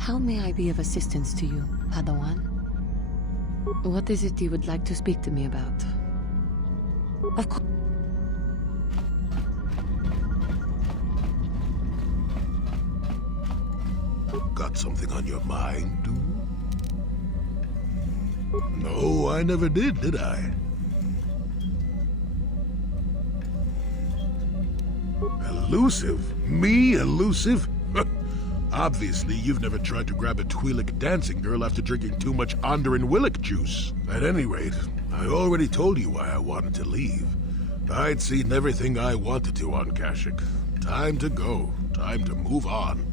How may I be of assistance to you, Padawan? What is it you would like to speak to me about? Of course. Got something on your mind, dude? No, I never did I? Elusive? Me elusive? Obviously, you've never tried to grab a Twi'lek dancing girl after drinking too much Onderan Willick juice. At any rate, I already told you why I wanted to leave. I'd seen everything I wanted to on Kashyyyk. Time to go. Time to move on.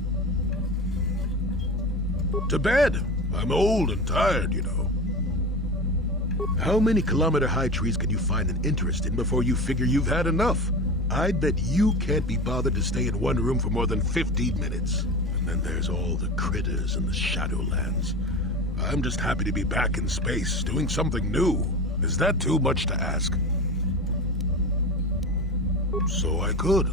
To bed! I'm old and tired, you know. How many kilometer-high trees can you find an interest in before you figure you've had enough? I'd bet you can't be bothered to stay in one room for more than 15 minutes. And then there's all the critters in the Shadowlands. I'm just happy to be back in space, doing something new. Is that too much to ask? So I could.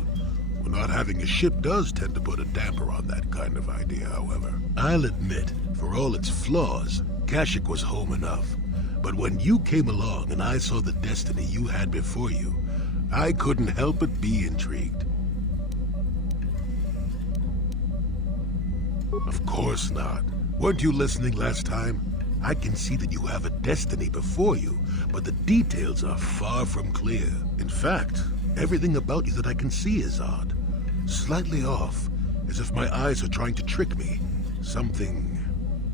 Well, not having a ship does tend to put a damper on that kind of idea, however. I'll admit, for all its flaws, Kashyyyk was home enough. But when you came along and I saw the destiny you had before you, I couldn't help but be intrigued. Of course not. Weren't you listening last time? I can see that you have a destiny before you, but the details are far from clear. In fact, everything about you that I can see is odd. Slightly off, as if my eyes are trying to trick me. Something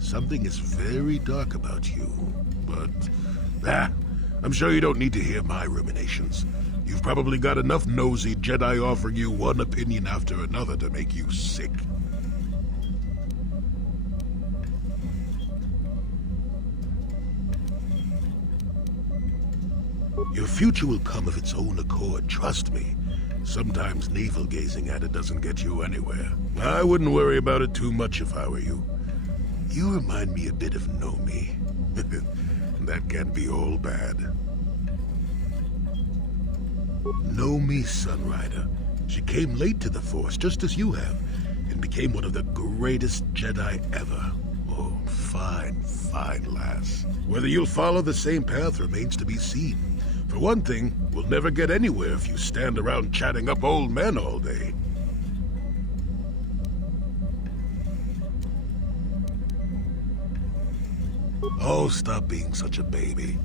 is very dark about you. But, I'm sure you don't need to hear my ruminations. You've probably got enough nosy Jedi offering you one opinion after another to make you sick. Your future will come of its own accord, trust me. Sometimes navel-gazing at it doesn't get you anywhere. I wouldn't worry about it too much if I were you. You remind me a bit of Nomi. That can't be all bad. Nomi Sunrider. She came late to the Force, just as you have, and became one of the greatest Jedi ever. Oh, fine lass. Whether you'll follow the same path remains to be seen. For one thing, we'll never get anywhere if you stand around chatting up old men all day. Oh, stop being such a baby.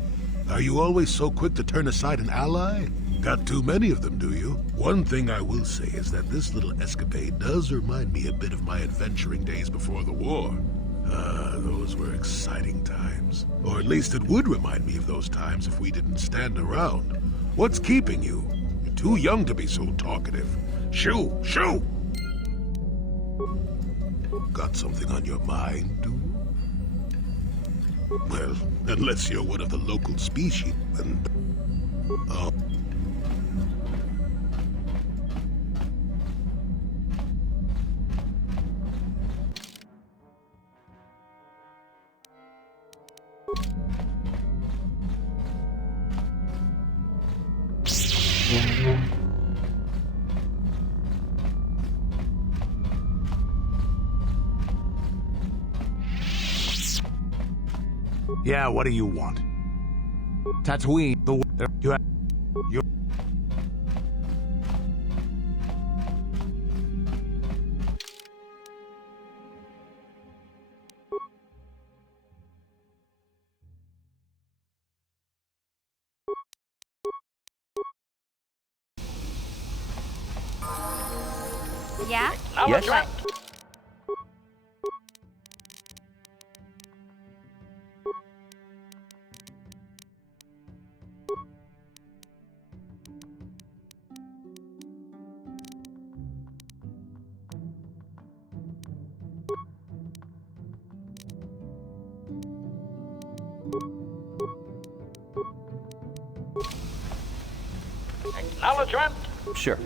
Are you always so quick to turn aside an ally? Got too many of them, do you? One thing I will say is that this little escapade does remind me a bit of my adventuring days before the war. Those were exciting times. Or at least it would remind me of those times if we didn't stand around. What's keeping you? You're too young to be so talkative. Shoo! Shoo! Got something on your mind, dude? Well, unless you're one of the local species, then... Oh. Yeah, what do you want? Tatooine, you have... You... Yeah? Yes? What? Acknowledgement. Sure.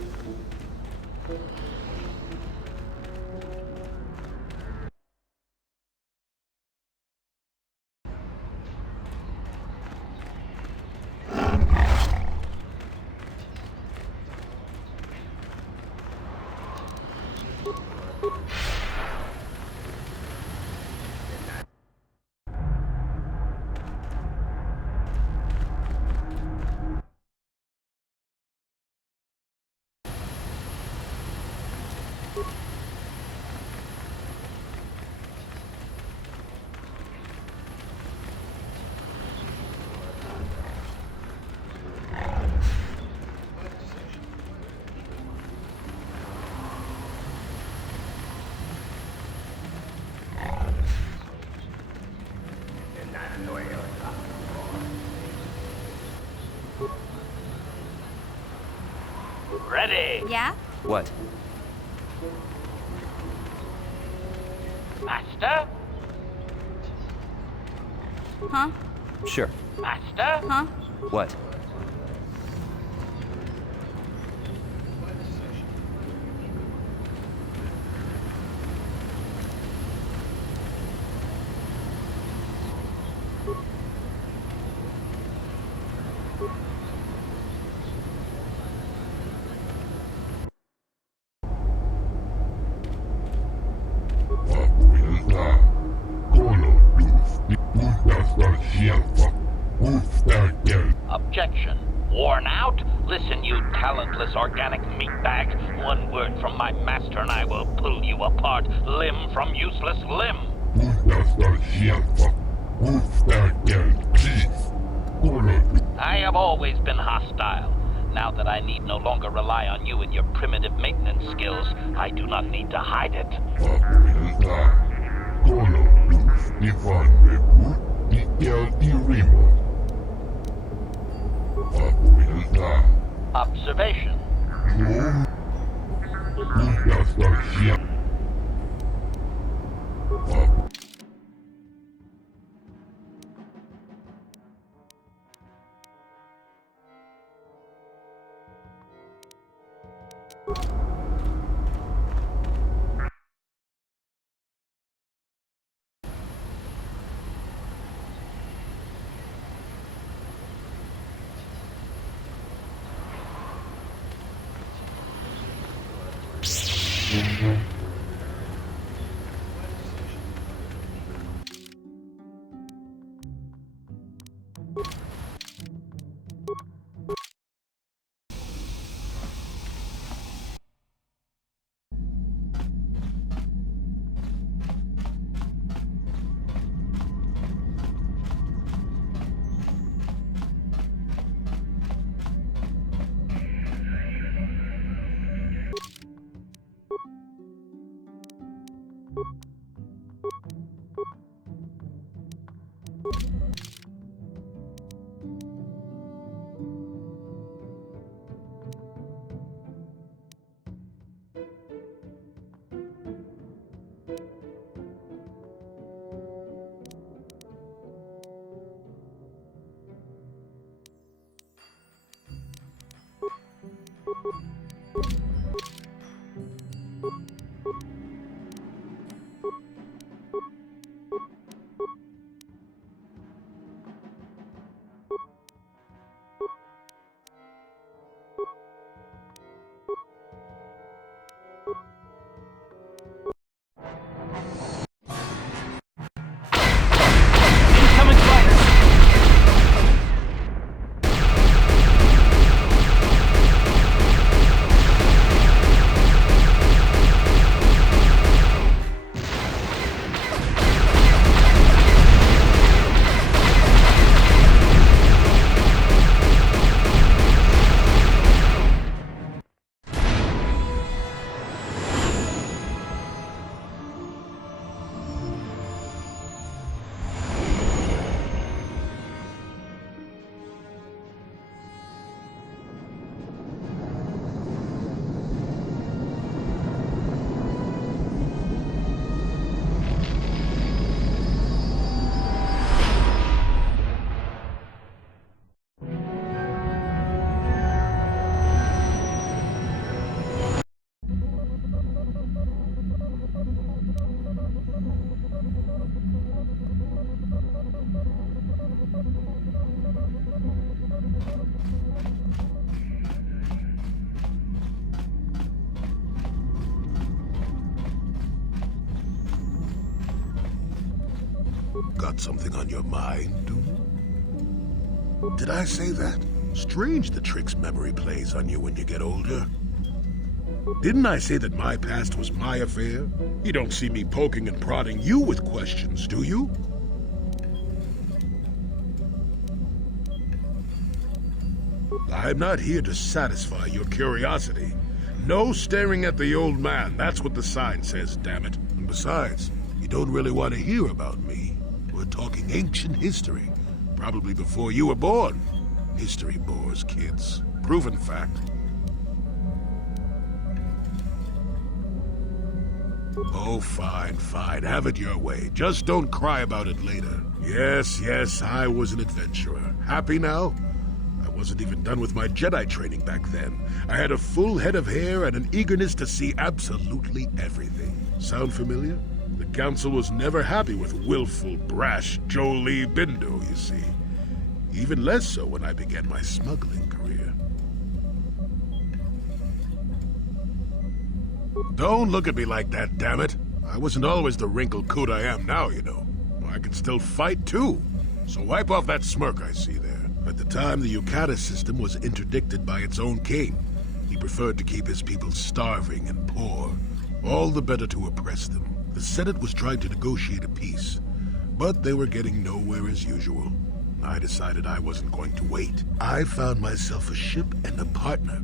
Ready? Yeah? What? Master? Huh? Sure. Master? Huh? What? Objection. Worn out? Listen, you talentless organic meatbag. One word from my master and I will pull you apart, limb from useless limb. I have always been hostile. Now that I need no longer rely on you and your primitive maintenance skills, I do not need to hide it. Observation. Got something on your mind, dude? Did I say that? Strange the tricks memory plays on you when you get older. Didn't I say that my past was my affair? You don't see me poking and prodding you with questions, do you? I'm not here to satisfy your curiosity. No staring at the old man. That's what the sign says, damn it. And besides, you don't really want to hear about me. We're talking ancient history. Probably before you were born. History bores kids. Proven fact. Oh, fine, fine. Have it your way. Just don't cry about it later. Yes, I was an adventurer. Happy now? I wasn't even done with my Jedi training back then. I had a full head of hair and an eagerness to see absolutely everything. Sound familiar? The Council was never happy with willful, brash Jolie Bindo, you see. Even less so when I began my smuggling career. Don't look at me like that, damn it. I wasn't always the wrinkled coot I am now, you know. I can still fight, too. So wipe off that smirk I see there. At the time, the Yukata system was interdicted by its own king. He preferred to keep his people starving and poor, all the better to oppress them. The Senate was trying to negotiate a peace, but they were getting nowhere as usual. I decided I wasn't going to wait. I found myself a ship and a partner,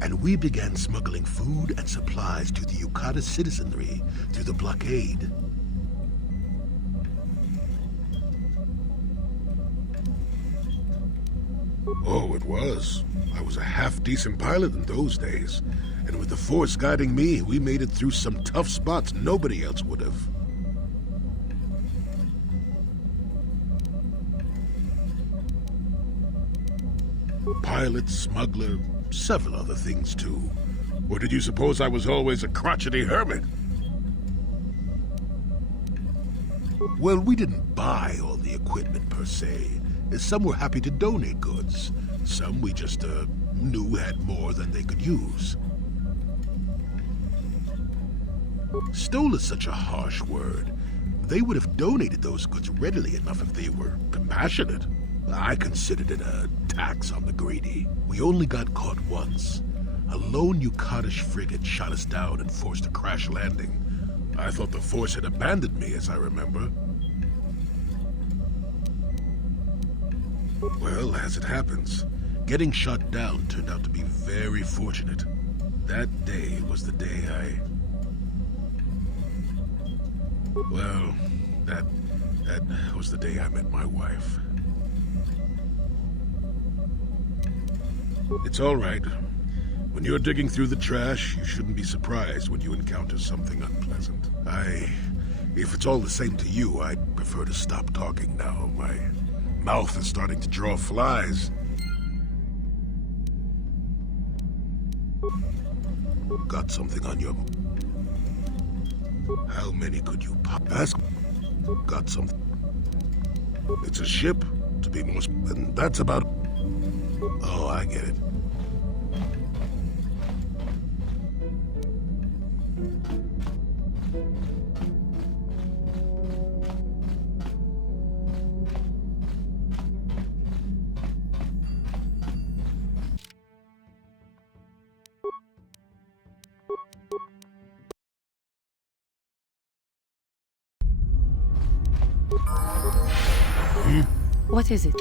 and we began smuggling food and supplies to the Yukata citizenry through the blockade. Oh, it was. I was a half-decent pilot in those days, and with the Force guiding me, we made it through some tough spots nobody else would have. Pilot, smuggler, several other things too. Or did you suppose I was always a crotchety hermit? Well, we didn't buy all the equipment per se. Some were happy to donate goods. Some we just knew had more than they could use. Stole is such a harsh word. They would have donated those goods readily enough if they were compassionate. I considered it a tax on the greedy. We only got caught once. A lone Yukatish frigate shot us down and forced a crash landing. I thought the Force had abandoned me, as I remember. Well, as it happens, getting shot down turned out to be very fortunate. That day was the day Well, that was the day I met my wife. It's all right. When you're digging through the trash, you shouldn't be surprised when you encounter something unpleasant. If it's all the same to you, I'd prefer to stop talking now. My mouth is starting to draw flies. Got something on your... How many could you ask? Got something. It's a ship, to be more... And that's about... Oh, I get it. What is it?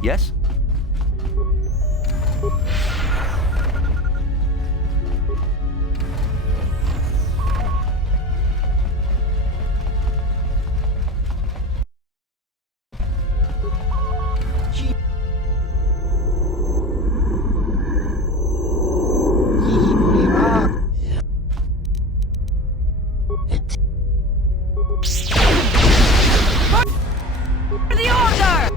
Yes? For the Order!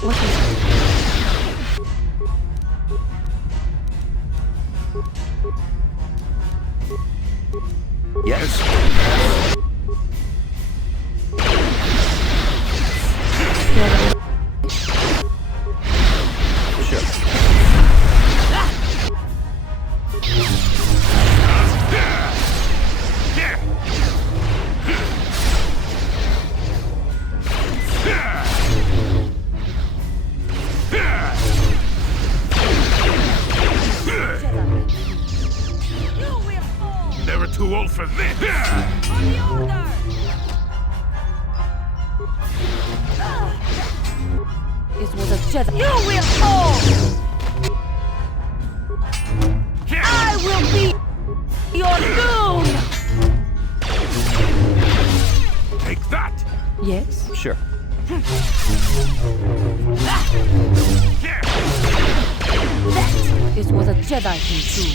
What is it? Yes? Sure. This was a Jedi. You will fall! I will be your doom! Take that! Yes? Sure. This was a Jedi thing too.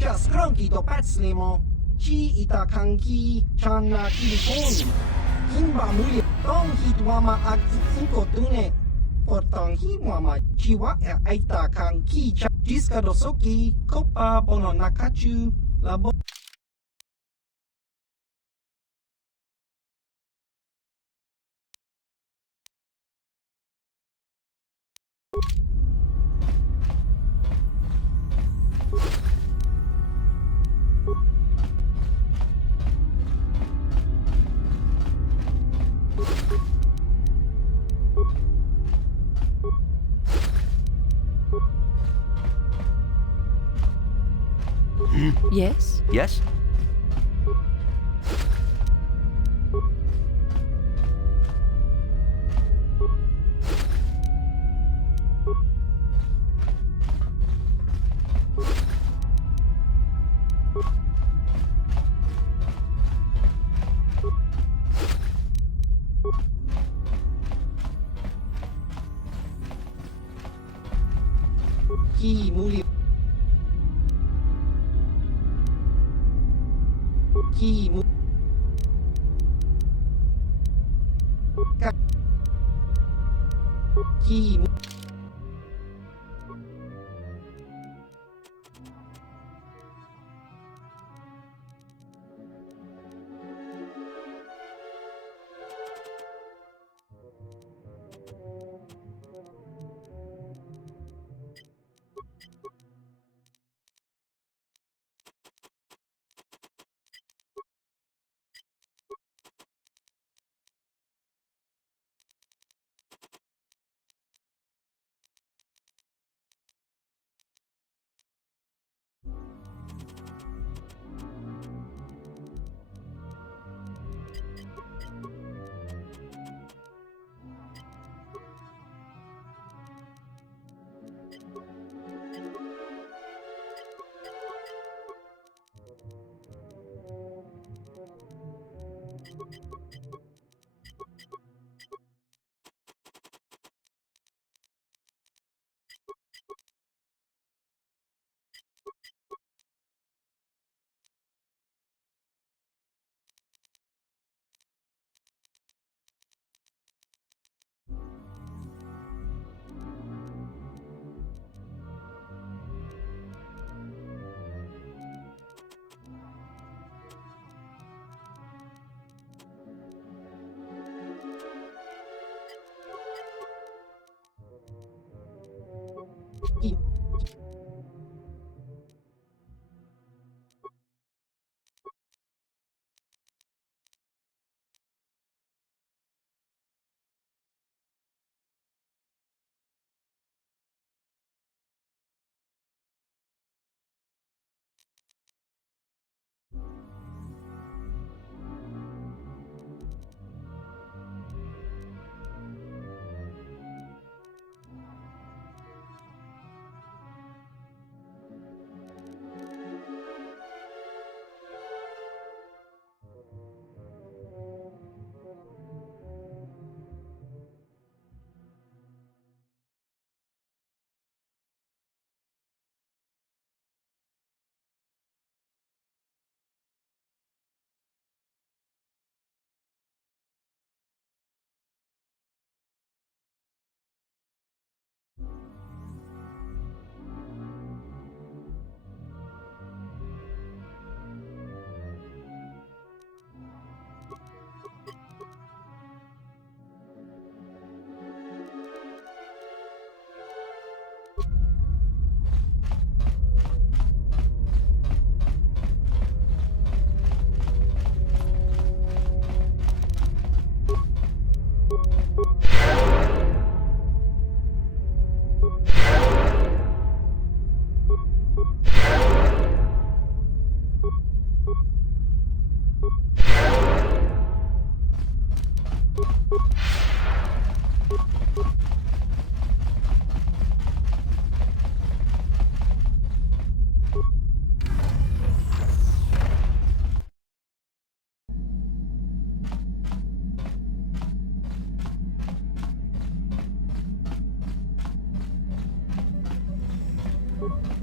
Just cranky to pats limo. Chi ita kanki chana kilipon. Kimba muli tong hit wama ag inko tune. Portong hi wama chiwa e aita kanki cha. Jiska dosoki kopa bono nakachu labo. Yes? Yes? Ki muli. Ki mu. Ki mu. Ki.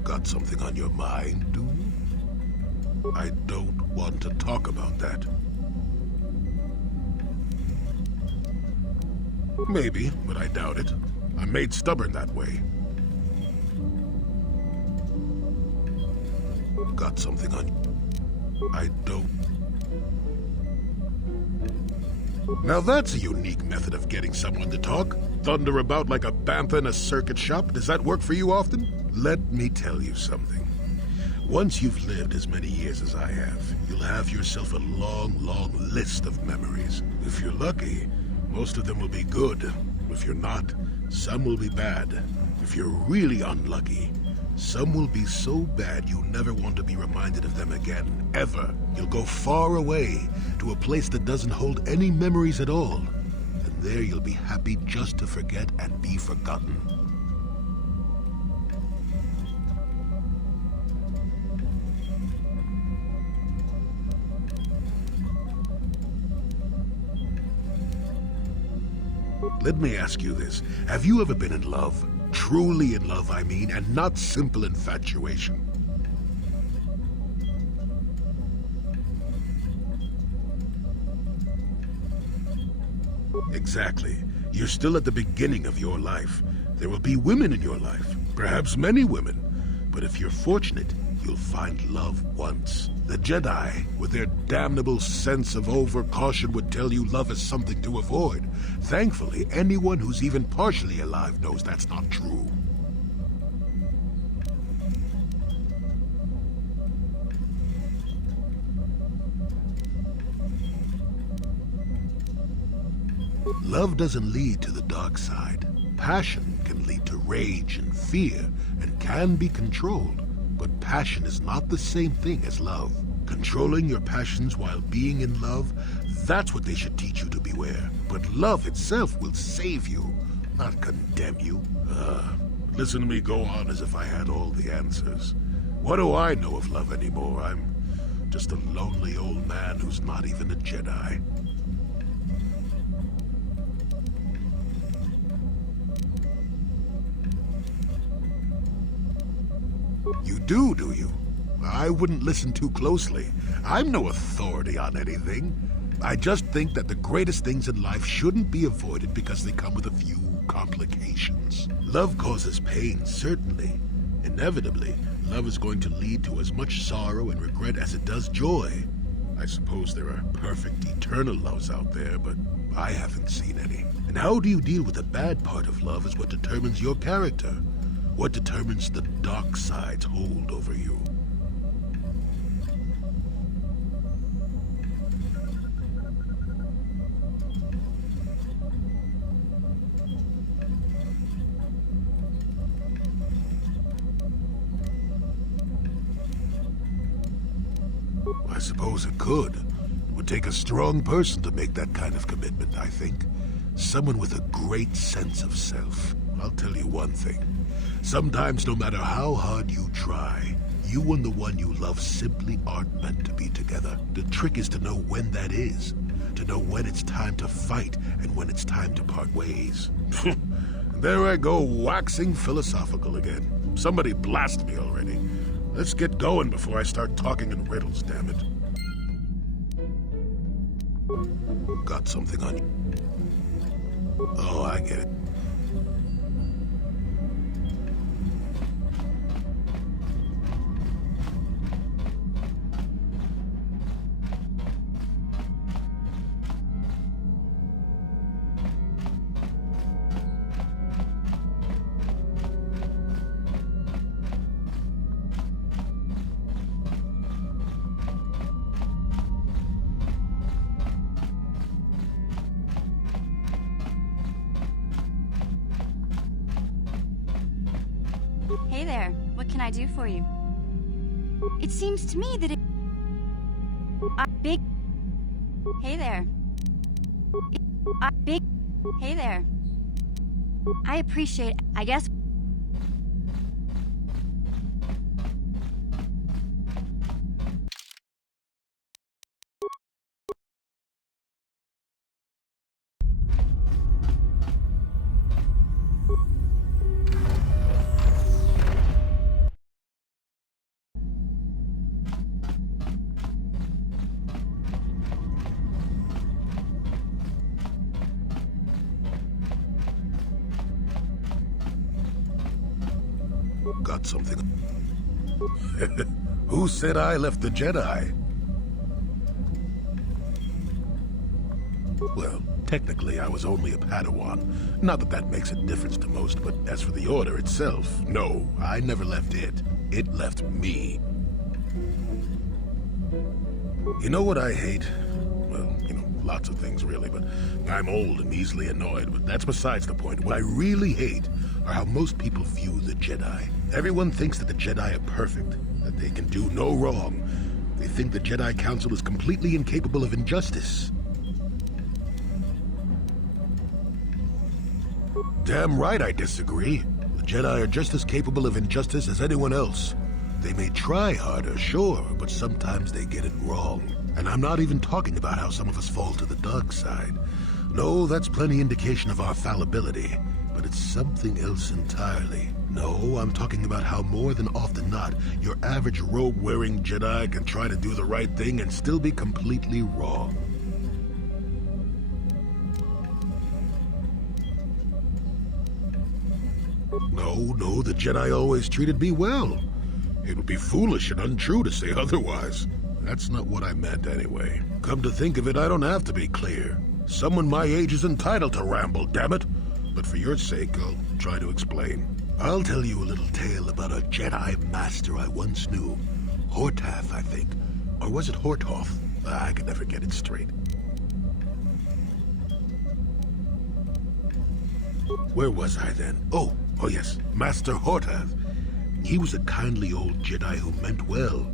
Got something on your mind, dude? I don't want to talk about that. Maybe, but I doubt it. I'm made stubborn that way. Got something on you? I don't. Now that's a unique method of getting someone to talk. Thunder about like a bantha in a circuit shop. Does that work for you often? Let me tell you something. Once you've lived as many years as I have, you'll have yourself a long, long list of memories. If you're lucky, most of them will be good. If you're not, some will be bad. If you're really unlucky, some will be so bad you'll never want to be reminded of them again, ever. You'll go far away to a place that doesn't hold any memories at all. And there you'll be happy just to forget and be forgotten. Let me ask you this. Have you ever been in love? Truly in love, I mean, and not simple infatuation. Exactly. You're still at the beginning of your life. There will be women in your life, perhaps many women. But if you're fortunate, you'll find love once. The Jedi, with their damnable sense of overcaution, would tell you love is something to avoid. Thankfully, anyone who's even partially alive knows that's not true. Love doesn't lead to the dark side. Passion can lead to rage and fear, and can be controlled. But passion is not the same thing as love. Controlling your passions while being in love, that's what they should teach you to beware. But love itself will save you, not condemn you. Listen to me go on as if I had all the answers. What do I know of love anymore? I'm just a lonely old man who's not even a Jedi. You do you? I wouldn't listen too closely. I'm no authority on anything. I just think that the greatest things in life shouldn't be avoided because they come with a few complications. Love causes pain, certainly. Inevitably, love is going to lead to as much sorrow and regret as it does joy. I suppose there are perfect eternal loves out there, but I haven't seen any. And how do you deal with the bad part of love is what determines your character. What determines the dark side's hold over you. I suppose it could. It would take a strong person to make that kind of commitment, I think. Someone with a great sense of self. I'll tell you one thing. Sometimes, no matter how hard you try, you and the one you love simply aren't meant to be together. The trick is to know when that is. To know when it's time to fight and when it's time to part ways. There I go, waxing philosophical again. Somebody blast me already. Let's get going before I start talking in riddles, damn it. Got something on you? Oh, I get it. Hey there, what can I do for you? It seems to me that big... Hey there. Big. Hey there. I appreciate. I guess. Got something. Who said I left the Jedi? Well, technically I was only a Padawan. Not that that makes a difference to most, but as for the Order itself, no, I never left it. It left me. You know what I hate? Well, lots of things really, but I'm old and easily annoyed, but that's besides the point. What I really hate are how most people view the Jedi. Everyone thinks that the Jedi are perfect, that they can do no wrong. They think the Jedi Council is completely incapable of injustice. Damn right I disagree. The Jedi are just as capable of injustice as anyone else. They may try harder, sure, but sometimes they get it wrong. And I'm not even talking about how some of us fall to the dark side. No, that's plenty indication of our fallibility, but it's something else entirely. No, I'm talking about how more than often not, your average robe-wearing Jedi can try to do the right thing and still be completely wrong. No, the Jedi always treated me well. It would be foolish and untrue to say otherwise. That's not what I meant anyway. Come to think of it, I don't have to be clear. Someone my age is entitled to ramble, damn it. But for your sake, I'll try to explain. I'll tell you a little tale about a Jedi master I once knew. Hortath, I think. Or was it Hortoth? I could never get it straight. Where was I then? Oh yes, Master Hortath. He was a kindly old Jedi who meant well,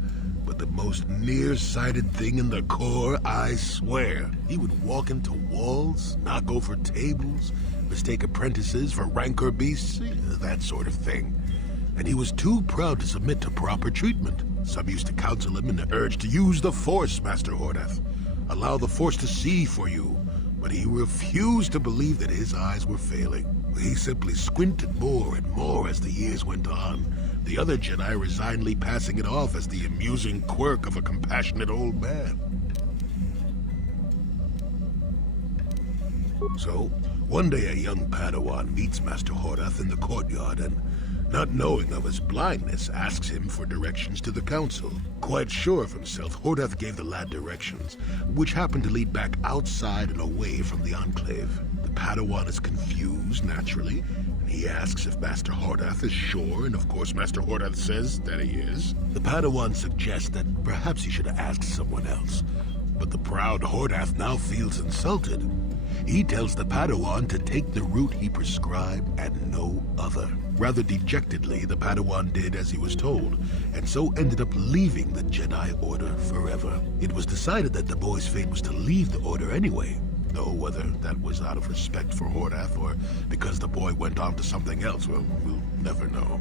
but the most nearsighted thing in the Corps, I swear. He would walk into walls, knock over tables, mistake apprentices for rancor beasts, that sort of thing. And he was too proud to submit to proper treatment. Some used to counsel him in the urge to use the Force, Master Hortath. Allow the Force to see for you. But he refused to believe that his eyes were failing. He simply squinted more and more as the years went on, the other Jedi resignedly passing it off as the amusing quirk of a compassionate old man. So, one day a young Padawan meets Master Hortath in the courtyard and, not knowing of his blindness, asks him for directions to the council. Quite sure of himself, Hortath gave the lad directions, which happened to lead back outside and away from the Enclave. The Padawan is confused, naturally, and he asks if Master Hortath is sure, and of course Master Hortath says that he is. The Padawan suggests that perhaps he should have asked someone else, but the proud Hortath now feels insulted. He tells the Padawan to take the route he prescribed and no other. Rather dejectedly, the Padawan did as he was told, and so ended up leaving the Jedi Order forever. It was decided that the boy's fate was to leave the Order anyway, though whether that was out of respect for Hortath or because the boy went on to something else, well, we'll never know.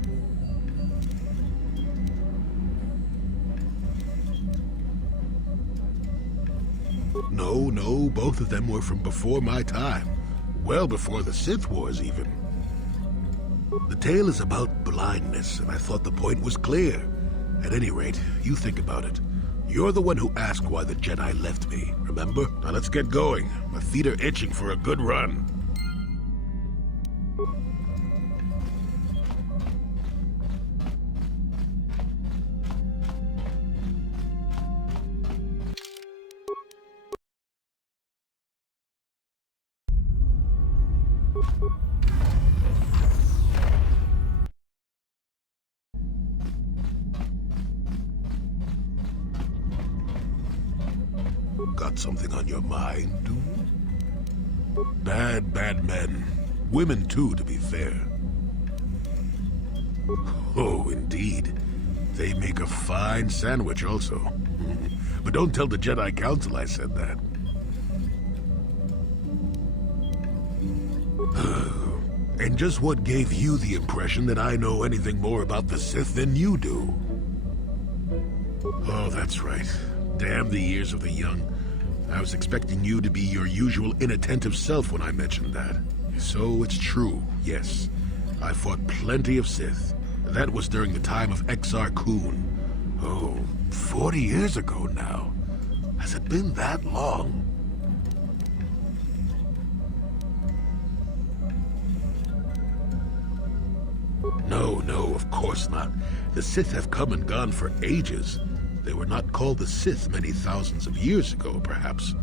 No, both of them were from before my time. Well before the Sith Wars, even. The tale is about blindness, and I thought the point was clear. At any rate, you think about it. You're the one who asked why the Jedi left me, remember? Now let's get going. My feet are itching for a good run. Got something on your mind, dude? Bad men. Women, too, to be fair. Oh, indeed. They make a fine sandwich, also. But don't tell the Jedi Council I said that. And just what gave you the impression that I know anything more about the Sith than you do? Oh, that's right. Damn the ears of the young. I was expecting you to be your usual inattentive self when I mentioned that. So it's true, yes. I fought plenty of Sith. That was during the time of Exar Kun. Oh, 40 years ago now. Has it been that long? No, of course not. The Sith have come and gone for ages. They were not called the Sith many thousands of years ago, perhaps,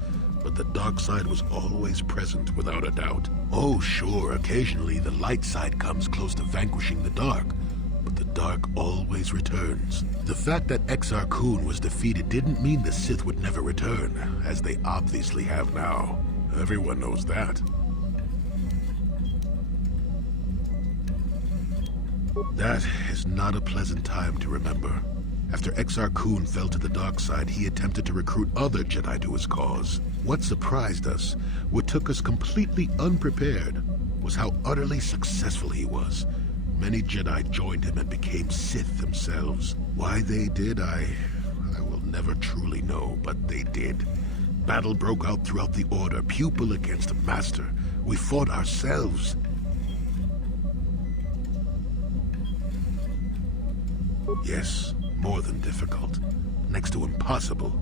but the dark side was always present, without a doubt. Oh, sure, occasionally the light side comes close to vanquishing the dark, but the dark always returns. The fact that Exar Kun was defeated didn't mean the Sith would never return, as they obviously have now. Everyone knows that. That is not a pleasant time to remember. After Exar Kun fell to the dark side, he attempted to recruit other Jedi to his cause. What surprised us, what took us completely unprepared, was how utterly successful he was. Many Jedi joined him and became Sith themselves. Why they did, I will never truly know, but they did. Battle broke out throughout the Order, pupil against master. We fought ourselves. Yes, more than difficult. Next to impossible.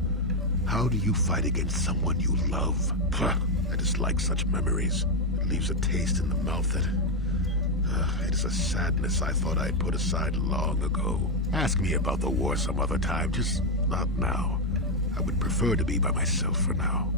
How do you fight against someone you love? Puh, I dislike such memories. It leaves a taste in the mouth that... it is a sadness I thought I'd put aside long ago. Ask me about the war some other time, just not now. I would prefer to be by myself for now.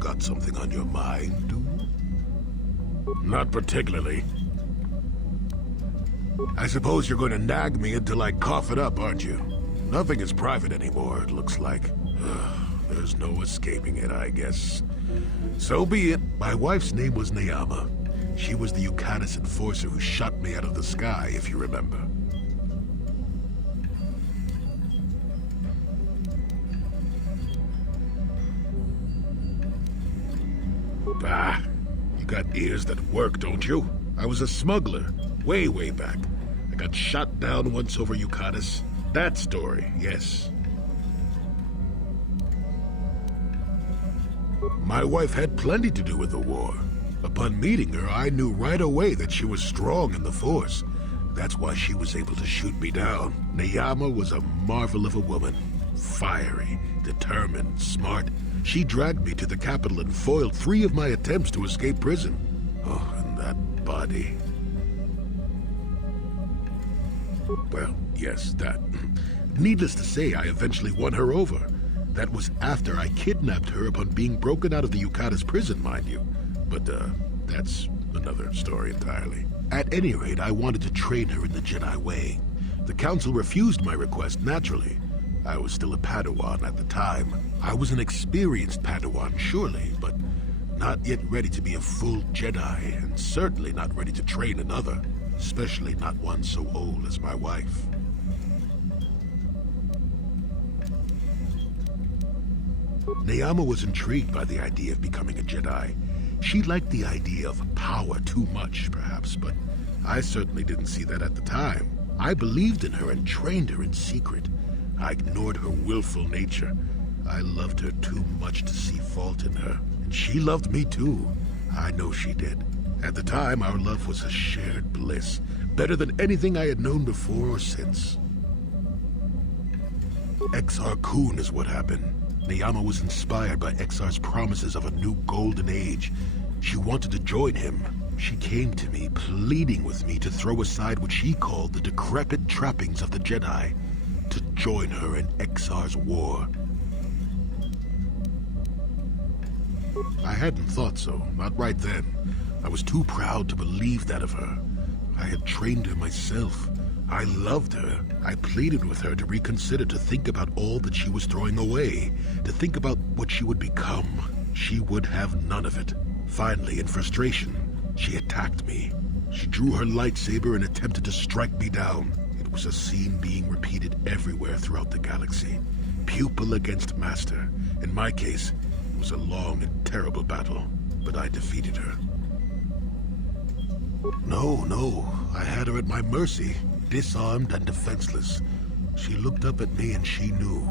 Got something on your mind, dude? Not particularly. I suppose you're going to nag me until I cough it up, aren't you? Nothing is private anymore, it looks like. There's no escaping it, I guess. So be it. My wife's name was Neyama. She was the Yukatis enforcer who shot me out of the sky, if you remember. Bah, you got ears that work, don't you? I was a smuggler, way back. I got shot down once over Yukatis. That story, yes. My wife had plenty to do with the war. Upon meeting her, I knew right away that she was strong in the Force. That's why she was able to shoot me down. Neyama was a marvel of a woman. Fiery, determined, smart. She dragged me to the capital and foiled 3 of my attempts to escape prison. Oh, and that body. Well, yes, that. Needless to say, I eventually won her over. That was after I kidnapped her upon being broken out of the Yukatis prison, mind you. But, that's another story entirely. At any rate, I wanted to train her in the Jedi way. The Council refused my request, naturally. I was still a Padawan at the time. I was an experienced Padawan, surely, but not yet ready to be a full Jedi, and certainly not ready to train another, especially not one so old as my wife. Neyama was intrigued by the idea of becoming a Jedi. She liked the idea of power too much, perhaps, but I certainly didn't see that at the time. I believed in her and trained her in secret. I ignored her willful nature. I loved her too much to see fault in her. And she loved me too. I know she did. At the time, our love was a shared bliss. Better than anything I had known before or since. Exar Kun is what happened. Neyama was inspired by Exar's promises of a new golden age. She wanted to join him. She came to me, pleading with me to throw aside what she called the decrepit trappings of the Jedi, to to join her in Exar's war. I hadn't thought so, not right then. I was too proud to believe that of her. I had trained her myself. I loved her. I pleaded with her to reconsider, to think about all that she was throwing away, to think about what she would become. She would have none of it. Finally, in frustration, she attacked me. She drew her lightsaber and attempted to strike me down. It was a scene being repeated everywhere throughout the galaxy. Pupil against master. In my case, it was a long and terrible battle, but I defeated her. No, I had her at my mercy, disarmed and defenseless. She looked up at me and she knew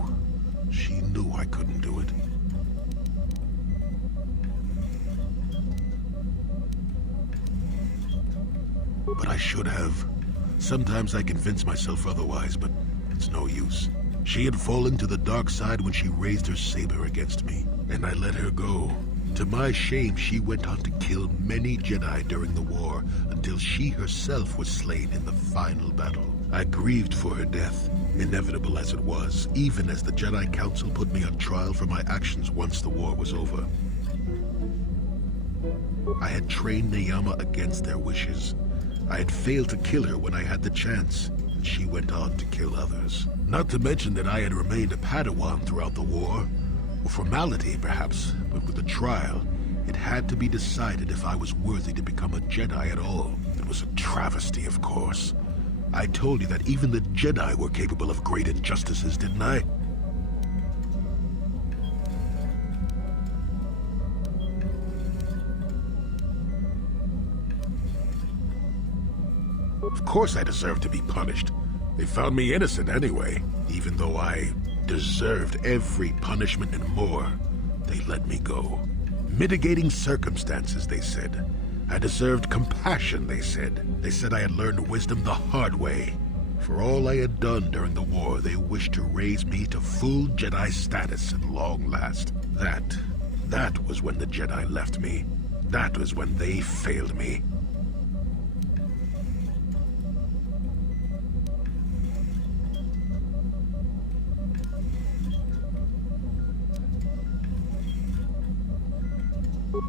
I couldn't do it. But I should have. Sometimes I convince myself otherwise, but it's no use. She had fallen to the dark side when she raised her saber against me, and I let her go. To my shame, she went on to kill many Jedi during the war, until she herself was slain in the final battle. I grieved for her death, inevitable as it was, even as the Jedi Council put me on trial for my actions once the war was over. I had trained Neyama against their wishes. I had failed to kill her when I had the chance, and she went on to kill others. Not to mention that I had remained a Padawan throughout the war. A formality, perhaps, but with the trial, it had to be decided if I was worthy to become a Jedi at all. It was a travesty, of course. I told you that even the Jedi were capable of great injustices, didn't I? Of course I deserved to be punished. They found me innocent anyway, even though I deserved every punishment and more. They let me go. Mitigating circumstances, they said. I deserved compassion, they said. They said I had learned wisdom the hard way. For all I had done during the war, they wished to raise me to full Jedi status at long last. That was when the Jedi left me. That was when they failed me.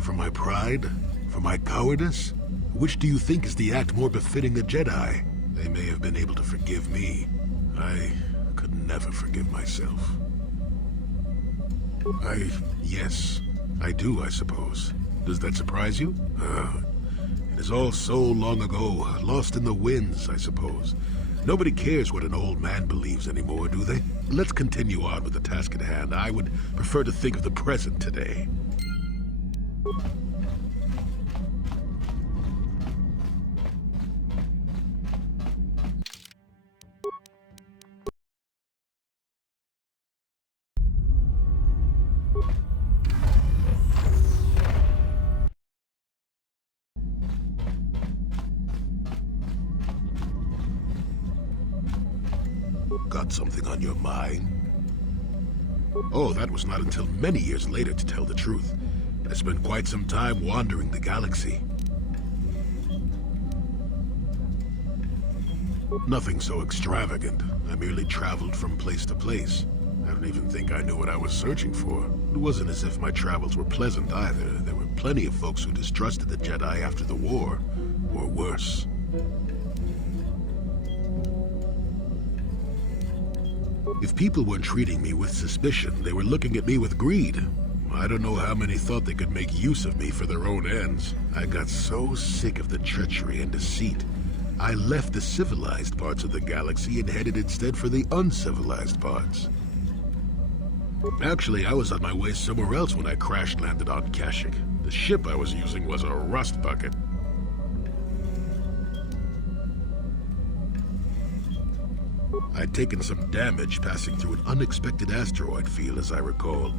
For my pride? For my cowardice? Which do you think is the act more befitting a Jedi? They may have been able to forgive me. I could never forgive myself. Yes, I do, I suppose. Does that surprise you? It is all so long ago, lost in the winds, I suppose. Nobody cares what an old man believes anymore, do they? Let's continue on with the task at hand. I would prefer to think of the present today. Got something on your mind? Oh, that was not until many years later, to tell the truth. I spent quite some time wandering the galaxy. Nothing so extravagant. I merely traveled from place to place. I don't even think I knew what I was searching for. It wasn't as if my travels were pleasant either. There were plenty of folks who distrusted the Jedi after the war, or worse. If people weren't treating me with suspicion, they were looking at me with greed. I don't know how many thought they could make use of me for their own ends. I got so sick of the treachery and deceit, I left the civilized parts of the galaxy and headed instead for the uncivilized parts. Actually, I was on my way somewhere else when I crash-landed on Kashyyyk. The ship I was using was a rust bucket. I'd taken some damage passing through an unexpected asteroid field, as I recall,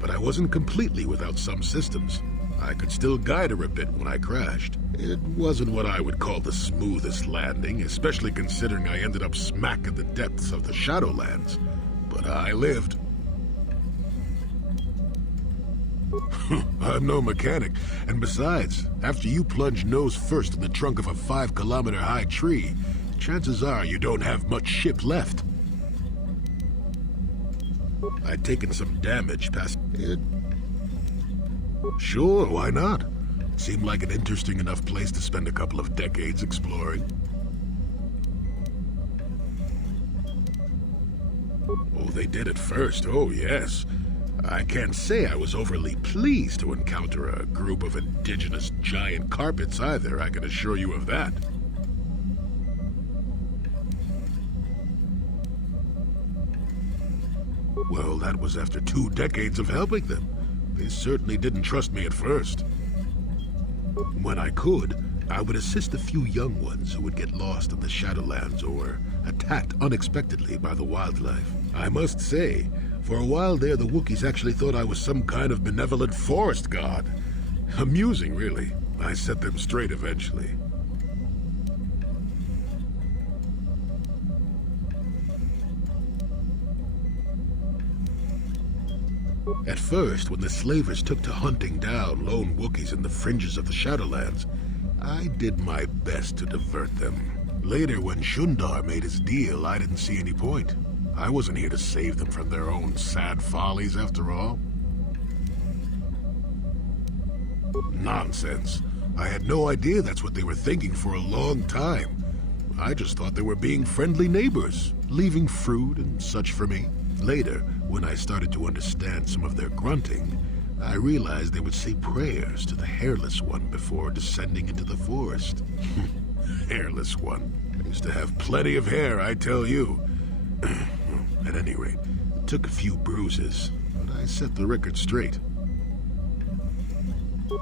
but I wasn't completely without some systems. I could still guide her a bit when I crashed. It wasn't what I would call the smoothest landing, especially considering I ended up smack in the depths of the Shadowlands. But I lived. I'm no mechanic, and besides, after you plunge nose first in the trunk of a 5-kilometer high tree, chances are you don't have much ship left. I'd taken some damage past it. Sure, why not? Seemed like an interesting enough place to spend a couple of decades exploring. Oh, they did at first, oh yes. I can't say I was overly pleased to encounter a group of indigenous giant carpets either, I can assure you of that. Well, that was after 2 decades of helping them. They certainly didn't trust me at first. When I could, I would assist a few young ones who would get lost in the Shadowlands or attacked unexpectedly by the wildlife. I must say, for a while there, the Wookiees actually thought I was some kind of benevolent forest god. Amusing, really. I set them straight eventually. At first, when the slavers took to hunting down lone Wookiees in the fringes of the Shadowlands, I did my best to divert them. Later, when Shundar made his deal, I didn't see any point. I wasn't here to save them from their own sad follies, after all. Nonsense. I had no idea that's what they were thinking for a long time. I just thought they were being friendly neighbors, leaving fruit and such for me. Later, when I started to understand some of their grunting, I realized they would say prayers to the Hairless One before descending into the forest. Hairless One. I used to have plenty of hair, I tell you. At any rate, it took a few bruises, but I set the record straight.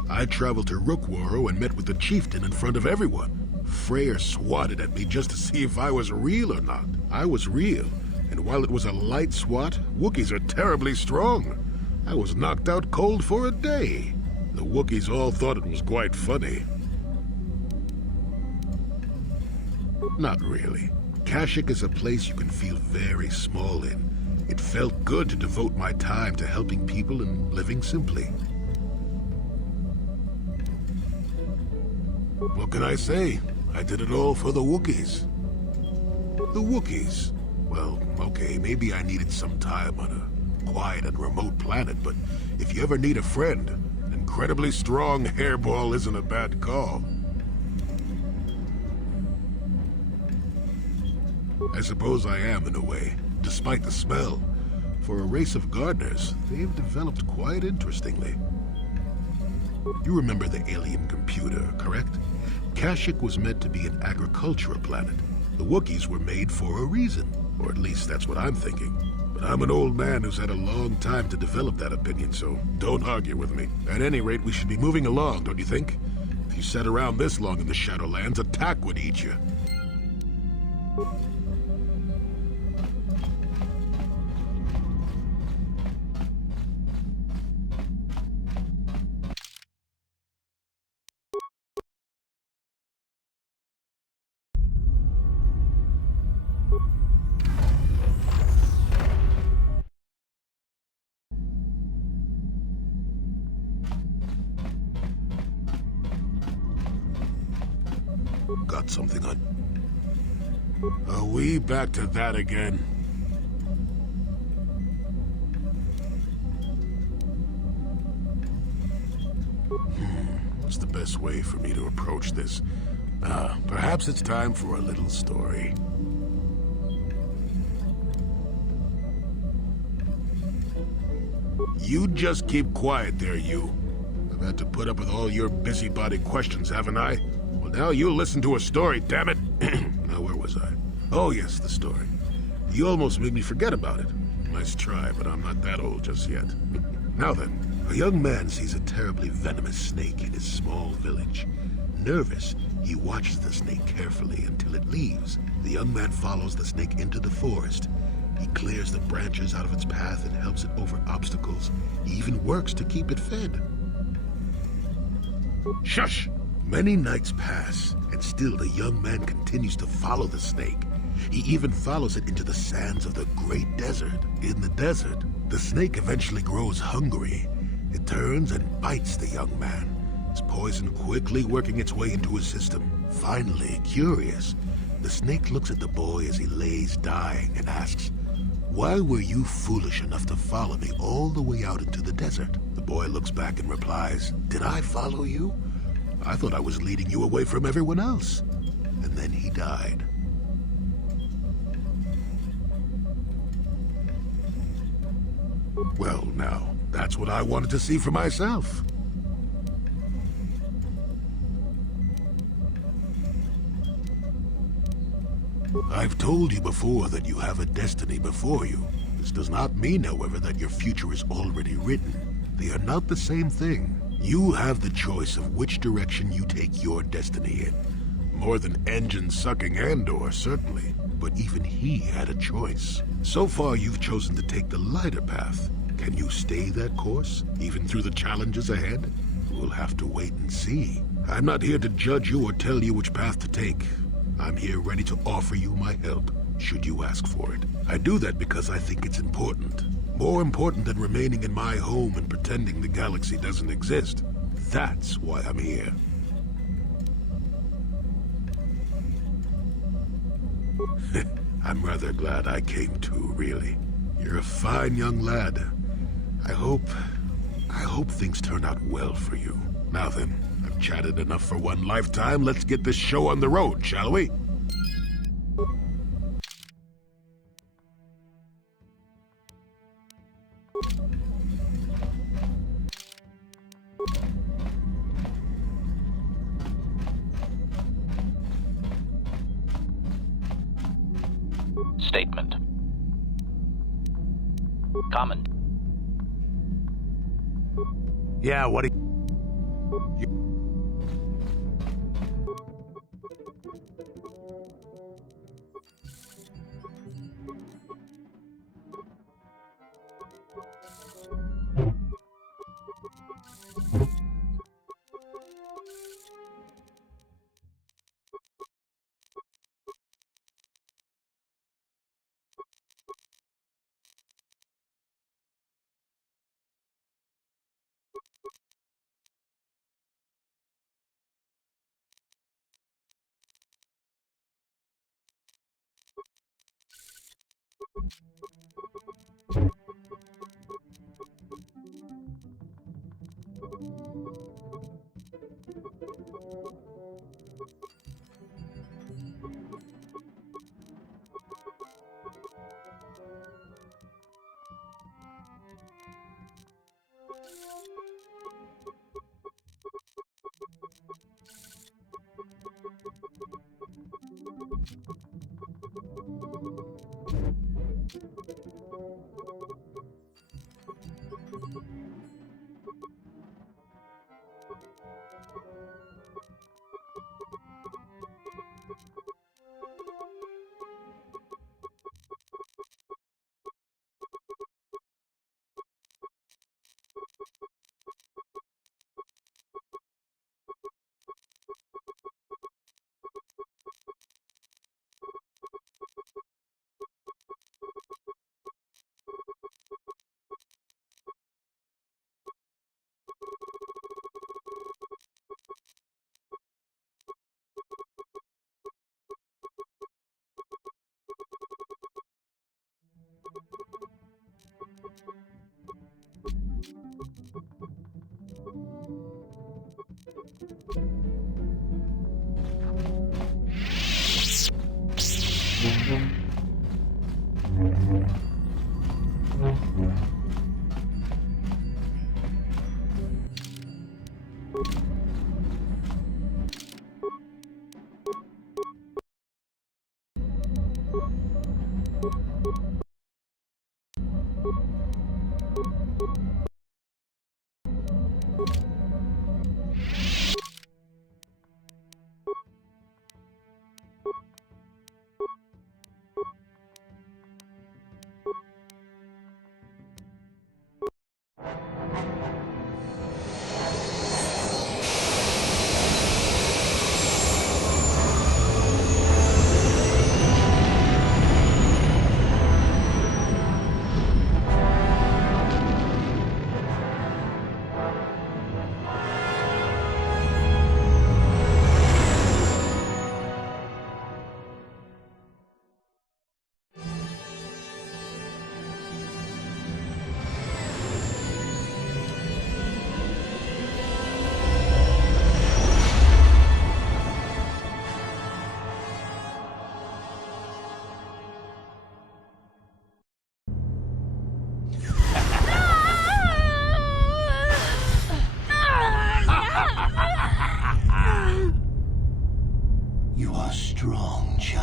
I traveled to Rookwaro and met with the chieftain in front of everyone. Freyr swatted at me just to see if I was real or not. I was real. And while it was a light swat, Wookiees are terribly strong. I was knocked out cold for a day. The Wookiees all thought it was quite funny. Not really. Kashyyyk is a place you can feel very small in. It felt good to devote my time to helping people and living simply. What can I say? I did it all for the Wookiees. The Wookiees. Well, okay, maybe I needed some time on a quiet and remote planet, but if you ever need a friend, an incredibly strong hairball isn't a bad call. I suppose I am in a way, despite the smell. For a race of gardeners, they've developed quite interestingly. You remember the alien computer, correct? Kashyyyk was meant to be an agricultural planet. The Wookiees were made for a reason. Or at least that's what I'm thinking. But I'm an old man who's had a long time to develop that opinion, so don't argue with me. At any rate, we should be moving along, don't you think? If you sat around this long in the Shadowlands, attack would eat you. Got something on... Are we back to that again? What's the best way for me to approach this? Perhaps it's time for a little story. You just keep quiet there, you. I've had to put up with all your busybody questions, haven't I? Well, now you listen to a story, damn it. Now, where was I? Oh, yes, the story. You almost made me forget about it. Nice try, but I'm not that old just yet. Now then, a young man sees a terribly venomous snake in his small village. Nervous, he watches the snake carefully until it leaves. The young man follows the snake into the forest. He clears the branches out of its path and helps it over obstacles. He even works to keep it fed. Shush! Many nights pass, and still the young man continues to follow the snake. He even follows it into the sands of the great desert. In the desert, the snake eventually grows hungry. It turns and bites the young man, its poison quickly working its way into his system. Finally, curious, the snake looks at the boy as he lays dying and asks, why were you foolish enough to follow me all the way out into the desert? The boy looks back and replies, did I follow you? I thought I was leading you away from everyone else. And then he died. Well, now, that's what I wanted to see for myself. I've told you before that you have a destiny before you. This does not mean, however, that your future is already written. They are not the same thing. You have the choice of which direction you take your destiny in. More than engine-sucking Andor, certainly. But even he had a choice. So far, you've chosen to take the lighter path. Can you stay that course, even through the challenges ahead? We'll have to wait and see. I'm not here to judge you or tell you which path to take. I'm here ready to offer you my help, should you ask for it. I do that because I think it's important. More important than remaining in my home and pretending the galaxy doesn't exist. That's why I'm here. I'm rather glad I came too, really. You're a fine young lad. I hope things turn out well for you. Now then, I've chatted enough for one lifetime. Let's get this show on the road, shall we? Statement. Comment. Yeah, what do you...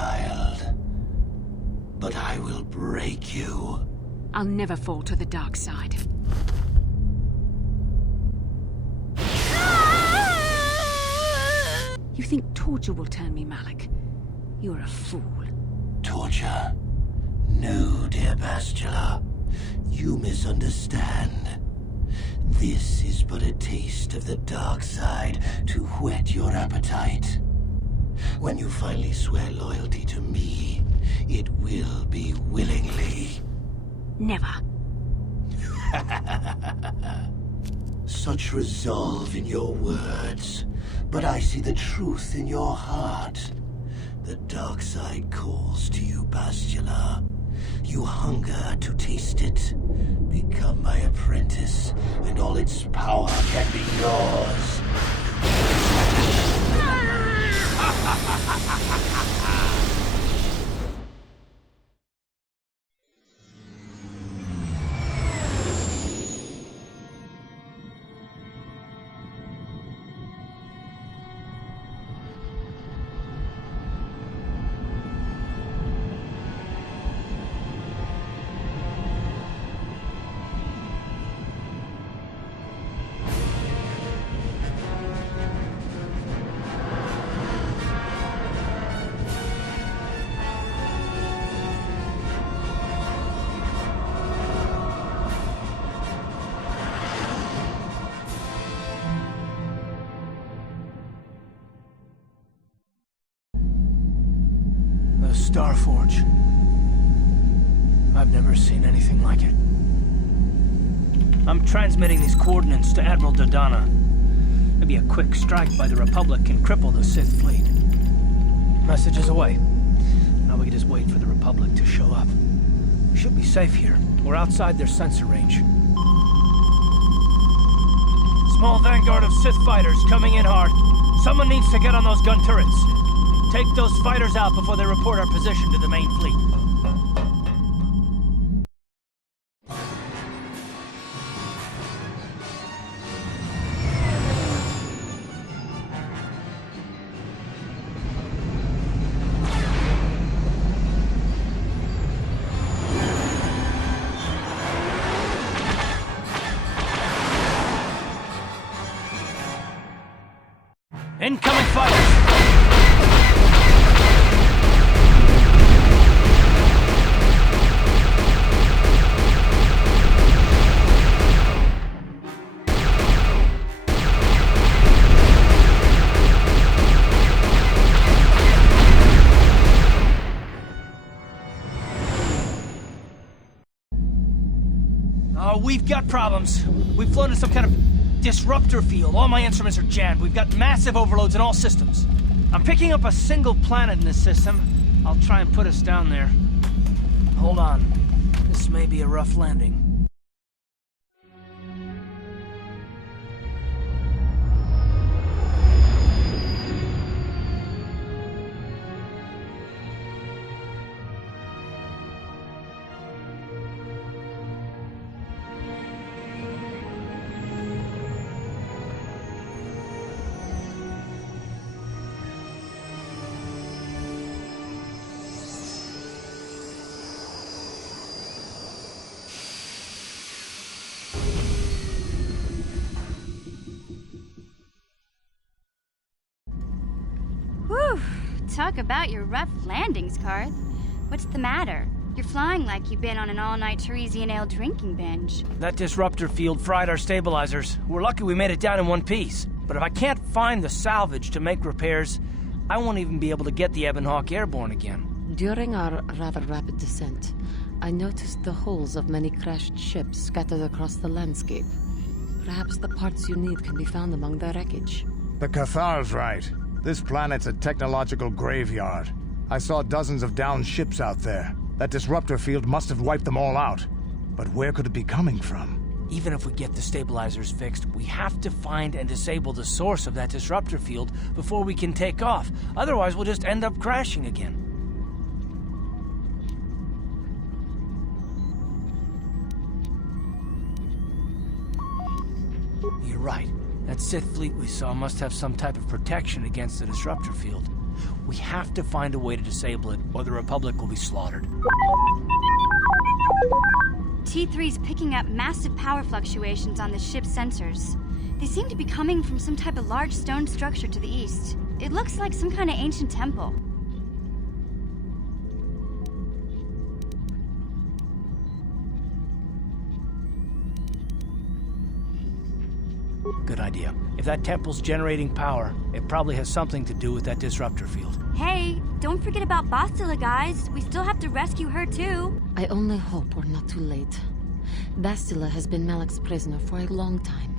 child. But I will break you. I'll never fall to the dark side. You think torture will turn me, Malik? You're a fool. Torture? No, dear Bastila. You misunderstand. This is but a taste of the dark side to whet your appetite. When you finally swear loyalty to me, it will be willingly. Never. Such resolve in your words, but I see the truth in your heart. The dark side calls to you, Bastila. You hunger to taste it. Become my apprentice, and all its power can be yours. Starforge. I've never seen anything like it. I'm transmitting these coordinates to Admiral Dodonna. Maybe a quick strike by the Republic can cripple the Sith fleet. Message is away. Now we can just wait for the Republic to show up. We should be safe here. We're outside their sensor range. Small vanguard of Sith fighters coming in hard. Someone needs to get on those gun turrets. Take those fighters out before they report our position to the main fleet. Incoming fighters! We've got problems. We've flown in some kind of disruptor field. All my instruments are jammed. We've got massive overloads in all systems. I'm picking up a single planet in this system. I'll try and put us down there. Hold on. This may be a rough landing. Whew. Talk about your rough landings, Karth. What's the matter? You're flying like you've been on an all-night Teresian ale drinking binge. That disruptor field fried our stabilizers. We're lucky we made it down in one piece. But if I can't find the salvage to make repairs, I won't even be able to get the Ebonhawk airborne again. During our rather rapid descent, I noticed the hulls of many crashed ships scattered across the landscape. Perhaps the parts you need can be found among the wreckage. The KOTOR's right. This planet's a technological graveyard. I saw dozens of downed ships out there. That disruptor field must have wiped them all out. But where could it be coming from? Even if we get the stabilizers fixed, we have to find and disable the source of that disruptor field before we can take off. Otherwise, we'll just end up crashing again. You're right. That Sith fleet we saw must have some type of protection against the disruptor field. We have to find a way to disable it, or the Republic will be slaughtered. T3's picking up massive power fluctuations on the ship's sensors. They seem to be coming from some type of large stone structure to the east. It looks like some kind of ancient temple. Good idea. If that temple's generating power, it probably has something to do with that disruptor field. Hey, don't forget about Bastila, guys. We still have to rescue her, too. I only hope we're not too late. Bastila has been Malak's prisoner for a long time.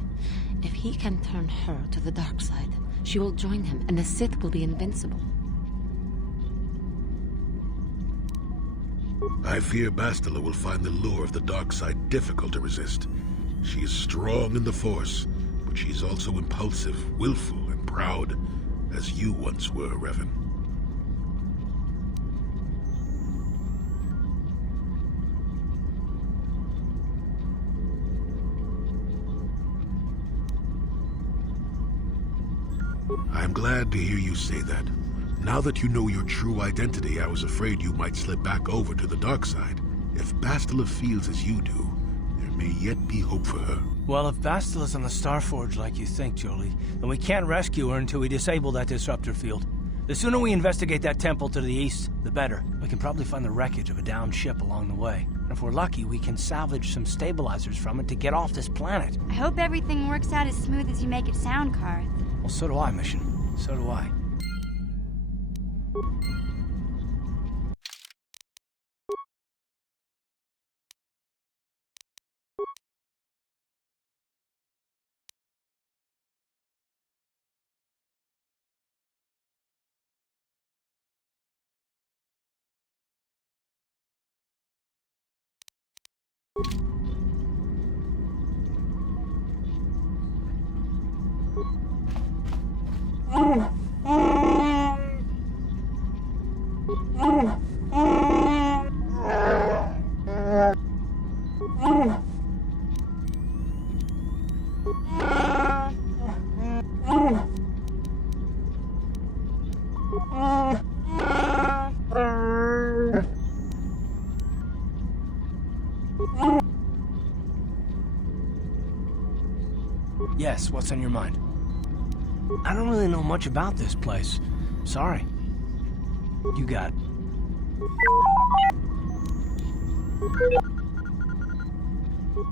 If he can turn her to the dark side, she will join him, and the Sith will be invincible. I fear Bastila will find the lure of the dark side difficult to resist. She is strong in the Force, but she's also impulsive, willful, and proud, as you once were, Revan. I'm glad to hear you say that. Now that you know your true identity, I was afraid you might slip back over to the dark side. If Bastila feels as you do, there may yet be hope for her. Well, if Bastila's on the Starforge like you think, Jolie, then we can't rescue her until we disable that disruptor field. The sooner we investigate that temple to the east, the better. We can probably find the wreckage of a downed ship along the way. And if we're lucky, we can salvage some stabilizers from it to get off this planet. I hope everything works out as smooth as you make it sound, Karth. Well, so do I, Mission. So do I. Yes, what's on your mind? I don't really know much about this place. Sorry. You got it.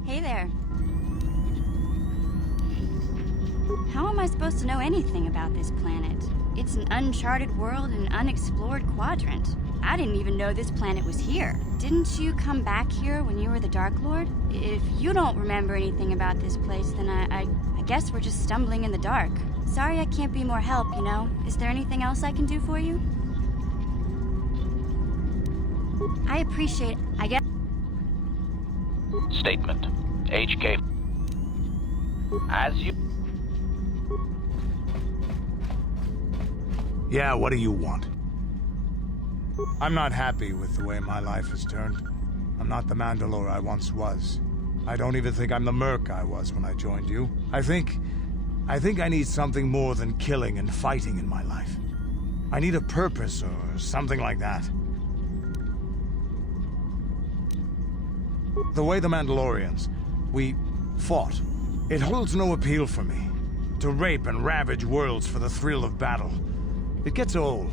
Hey there. How am I supposed to know anything about this planet? It's an uncharted world in an unexplored quadrant. I didn't even know this planet was here. Didn't you come back here when you were the Dark Lord? If you don't remember anything about this place, then I guess we're just stumbling in the dark. Sorry I can't be more help, you know? Is there anything else I can do for you? I appreciate... I guess... Statement. HK. As you... Yeah, what do you want? I'm not happy with the way my life has turned. I'm not the Mandalore I once was. I don't even think I'm the merc I was when I joined you. I think I need something more than killing and fighting in my life. I need a purpose or something like that. The way the Mandalorians, we fought. It holds no appeal for me. To rape and ravage worlds for the thrill of battle. It gets old.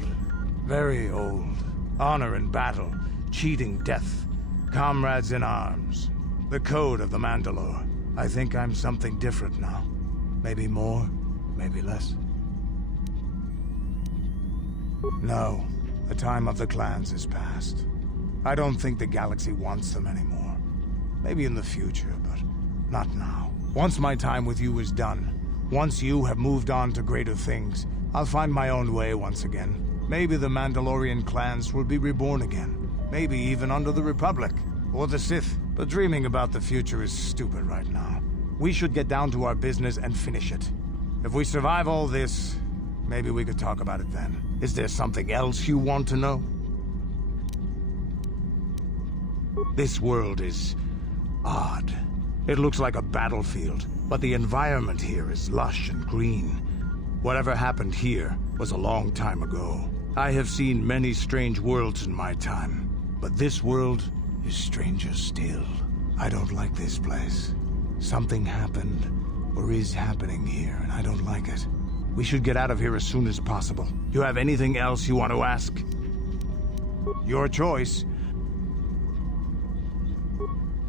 Very old. Honor in battle, cheating death, comrades in arms. The code of the Mandalore. I think I'm something different now. Maybe more, maybe less. No, the time of the clans is past. I don't think the galaxy wants them anymore. Maybe in the future, but not now. Once my time with you is done, once you have moved on to greater things, I'll find my own way once again. Maybe the Mandalorian clans will be reborn again. Maybe even under the Republic, or the Sith. But dreaming about the future is stupid right now. We should get down to our business and finish it. If we survive all this, maybe we could talk about it then. Is there something else you want to know? This world is odd. It looks like a battlefield, but the environment here is lush and green. Whatever happened here was a long time ago. I have seen many strange worlds in my time, but this world is stranger still. I don't like this place. Something happened, or is happening here, and I don't like it. We should get out of here as soon as possible. You have anything else you want to ask? Your choice.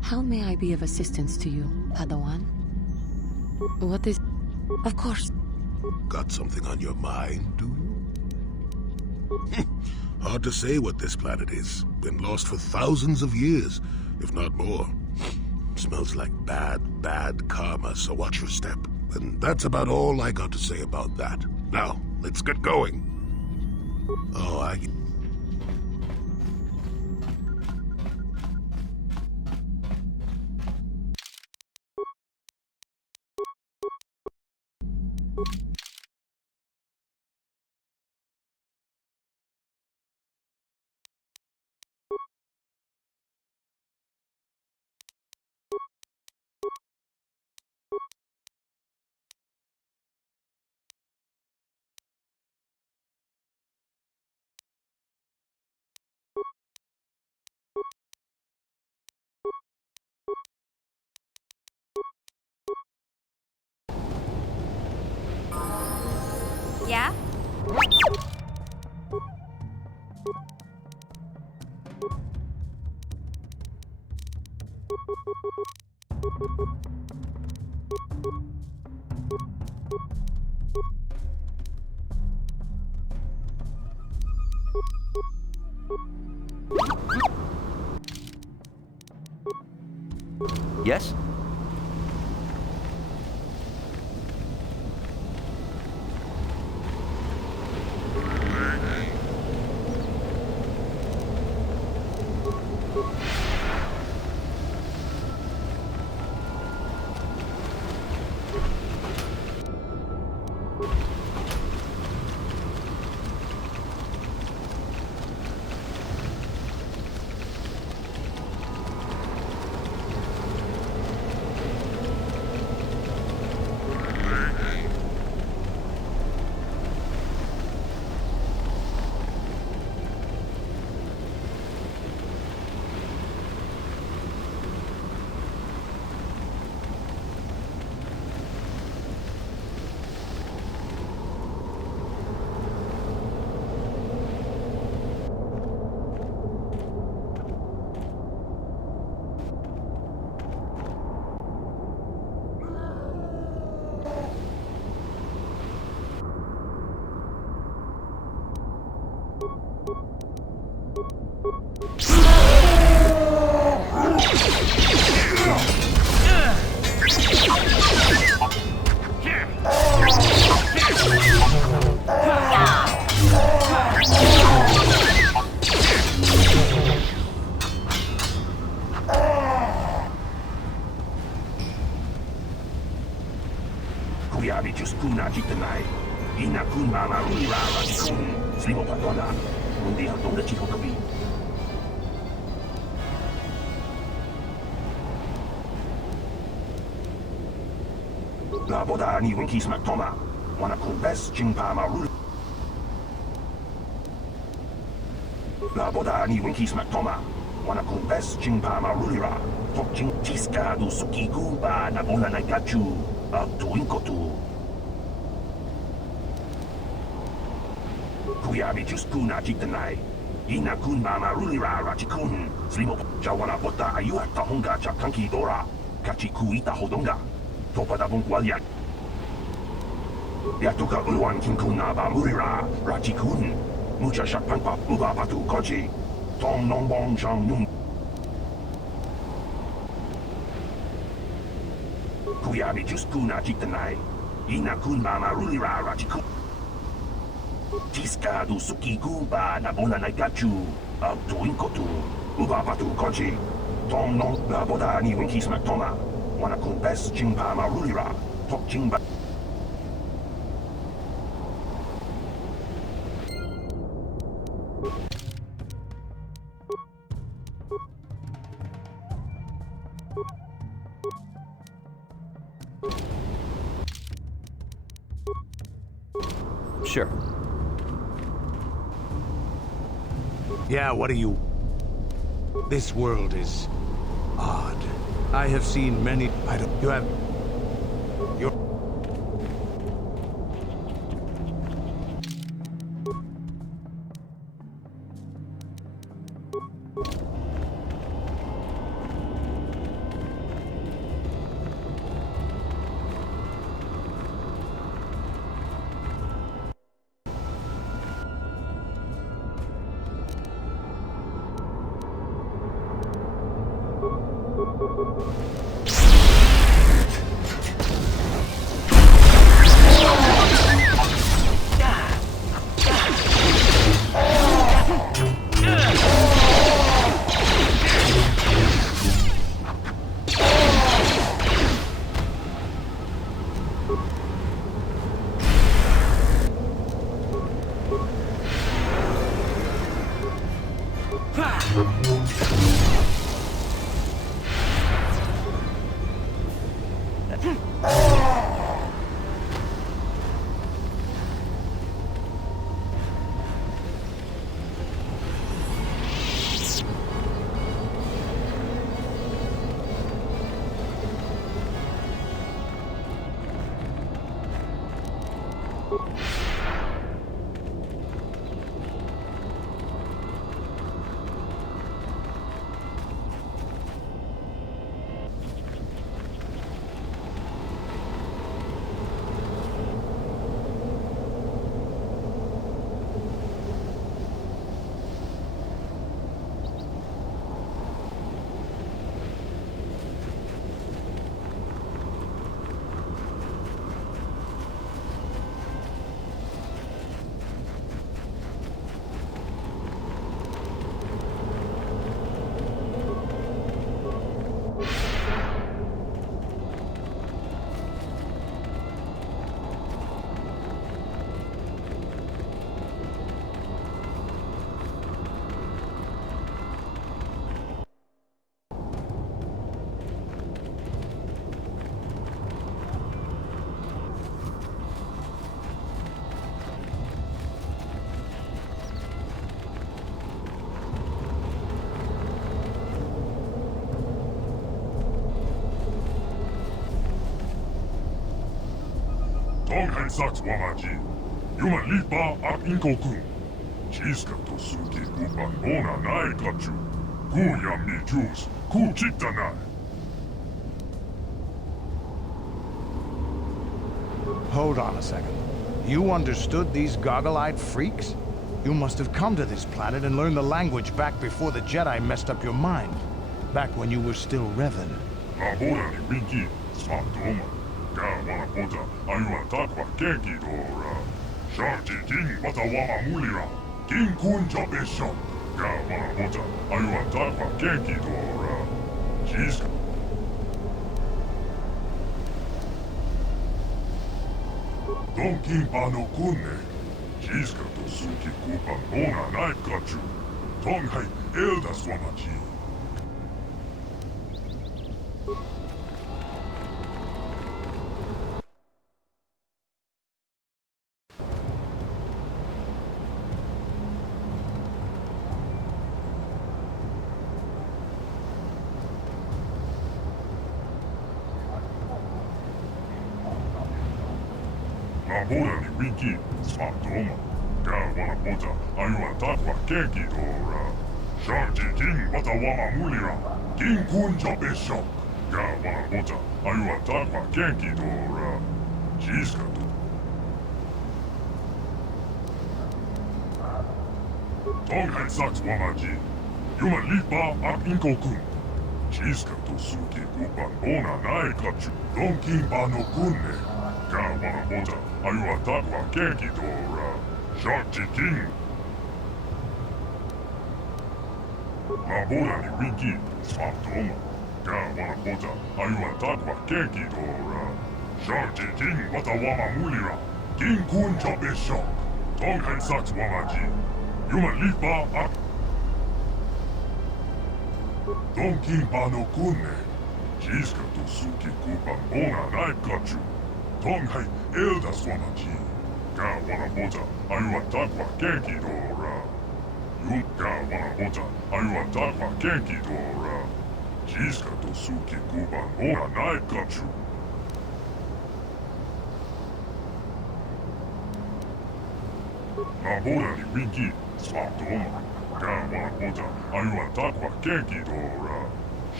How may I be of assistance to you, Padawan? What is... Of course. Got something on your mind, do you? Hard to say what this planet is. Been lost for thousands of years, if not more. Smells like bad karma, so watch your step. And that's about all I got to say about that. Now, let's get going. Oh, Yeah? Yes? Sure. Yeah, what do you... This world is... odd. I have seen many... I don't... You have... You're... Saks wamaji. Yuma lipa ak inkokun. Chiska to suki kupan ona nai kachu. Ku yam ni juice. Ku chitta nai. Hold on a second. You understood these goggle-eyed freaks? You must have come to this planet and learned the language back before the Jedi messed up your mind. Back when you were still Revan. Labora ni winki. Smatoma. Ka wana pota ayua takwa kenki dora. Sharti king wata wama mulira. King kun jabesho. Ka wana pota ayua takwa kenki dora. Chiska. Don king pano kunne. Chiska to suki kupan ona nai kachu. Tong hai eldas wamachi. Labora ni winki, smatoma. Ka wana pota ayua takwa kenki dora. Sharti king wata wama mulira. King kun jabesho. Ka wana pota ayua takwa kenki dora. Chiska to. Tong hai saks wamaji. Yuma lipa ak inkokun. Chiska to suki kupan ona nai kachu. Don king pano kunne. Ka wana pota ayua takwa kenki dora. Sharti king. Labora ni winki, smatoma. Ka wana pota ayua takwa kenki dora. Sharti king wata wama mulira. King kun jabesho. Tong hai saks wamaji. Yuma lipa ak. Don king pano kunne. Chiska to suki kupan ona nai kachu. Tong hai eldas wamaji. Ka wana pota ayua takwa kenki dora. Wanapocha, ayua takwa kenki dora. Jiska to suki kuban ora naikachu. Nabora ni wiki, swaptoma. Wanapocha, ayua takwa kenki dora.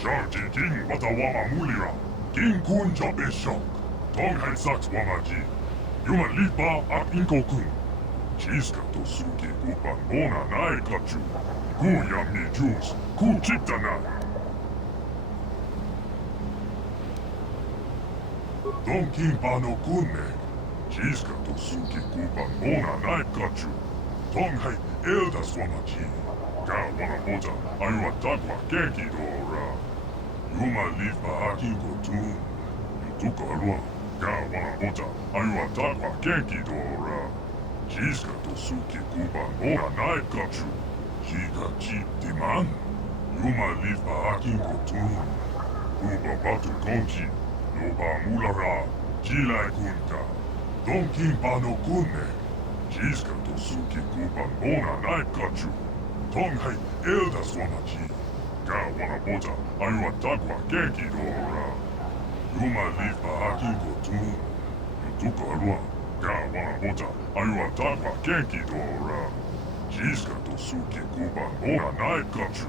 Sharti king wata wama mulira. King kunja bishok. Tonghai saks wamaji. Yuma lipa ak inkokun. Jiska to suki kuban ora naikachu. Kuya mi juice, ku chitana. Don kimpa no kunne. Jiska to suki kuban ora naikachu. Tonghai elda swamaji. Ka wanapocha, ayua takwa kenki dora. Yuma lipa akinko tun. Yutuka alua. Ka wanapocha, ayua takwa kenki dora. Jiska to suki kuban ora naikachu. Jiga jeep diman. Yuma lipa akinko tun. Uba batu konchi. Yoba mulara. Jilai kunta. Don kimpa no kunne. Jiska to suki kuban ora naikachu. Tonghai elda swamaji. Ka wanapocha, ayua takwa kenki dora. Yuma lipa akinko tun. Yutuka alua. Ka wanapocha, ayua takwa kenki dora. Jiska to suki kuban ora naikachu.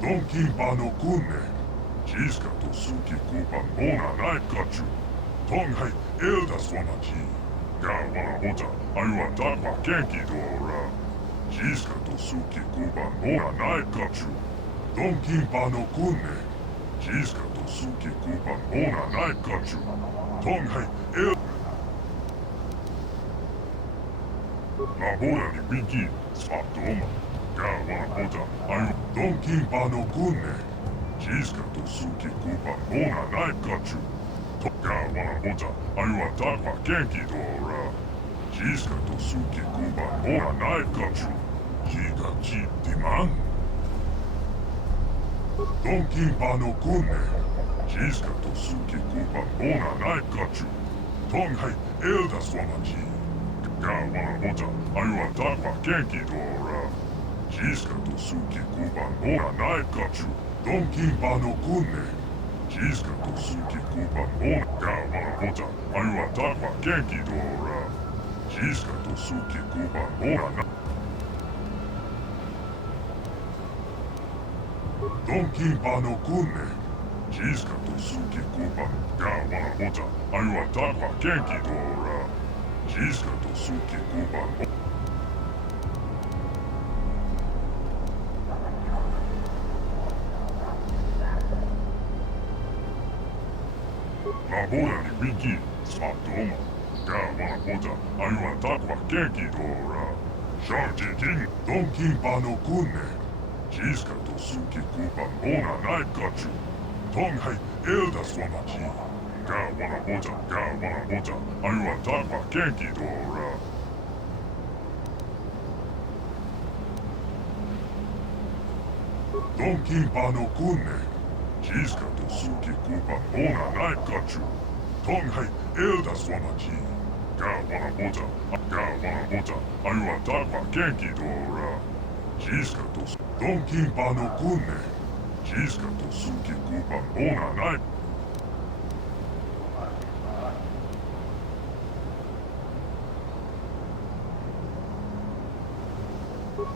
Don kimpa no kunne. Jiska to suki kuban ora naikachu. Tonghai elda swamaji. Ka wanapocha, ayua takwa kenki dora. Jiska to suki kuban ora naikachu. Don kimpa no kunne. Jiska to suki kuban ora naikachu. Tonghai el... Labora ni wiki, swaptoma. Ka wanapocha, ayu... Don kimpa no kunne. Jiska to suki kuban ora naikachu. Ka wanapocha, ayua takwa kenki dora. Jiska to suki kuban ora naikachu. Jiga jeep diman. Don kimpa no kunne. Jiska to suki kuban ora naikachu. Tonghai elda swamaji. Ka wanapocha, ayua takwa kenki dora. Jiska to suki kuban ora naikachu. Don kimpa no kunne. Jiska to suki kuban ora. Ka wanapocha, ayua takwa kenki dora. Jiska to suki kuban ora na. Don kimpa no kunne. Jiska to suki kuban. Ka wanapocha, ayua takwa kenki dora. Jiska to suki kuban. Labora ni wiki, swaptoma. Ka wanapocha, ayua takwa kenki dora. Sharti king. Don kimpa no kunne. Jiska to suki kuban ora naikachu. Tonghai elda swamaji. Ka wanapocha, ayua takwa kenki dora. Don kimpa no kunne. Jiska to suki kuban ora naikachu. Tonghai elda swamaji. Ka wanapocha, ayua takwa kenki dora. Jiska to Don kimpa no kunne. Jiska to suki kuban ora naikachu.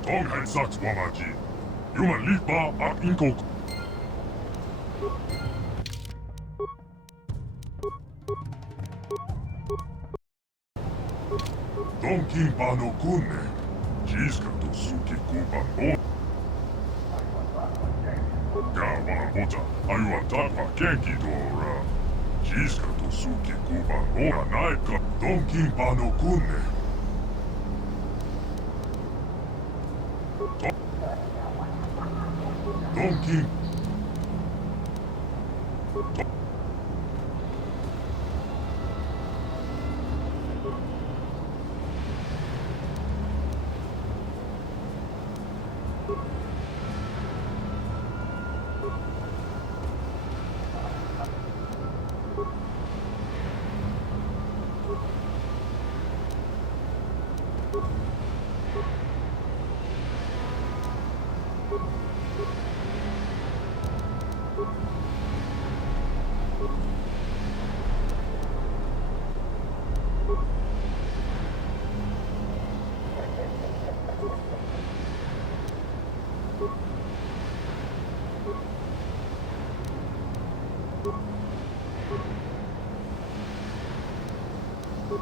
Tonghai saks wamaji. Yuma lipa ak inkok. Don kimpa no kunne. Jiska to suki kuban ora. Ka wanapocha, ayua takwa kenki dora. Jiska to suki kuban ora naika. Don kimpa no kunne. Don kimpa. No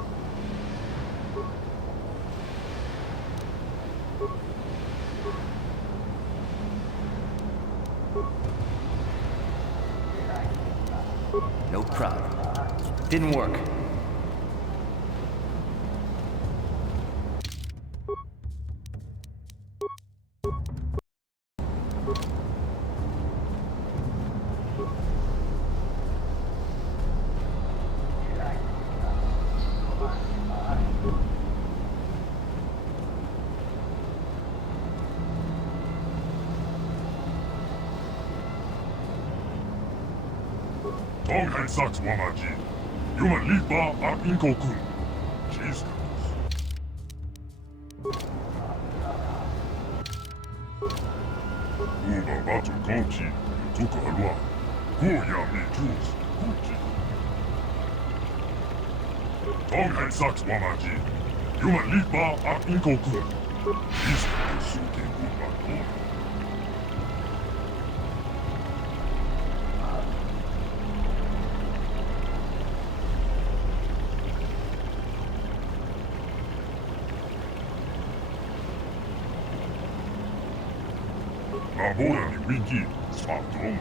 problem. Didn't work. Tonghen Saks Wamaji. Human Lipa ak Inko-kun. Cheese Candles. Uba Batu Kochi. Tuka Alwa. Kuya Mi Juice. Kuchi. Tonghen Saks Wamaji. Human Lipa ak Inko-kun. Cheese Candles Suki Uba Kona. Labora ni Wiki, Spatoma.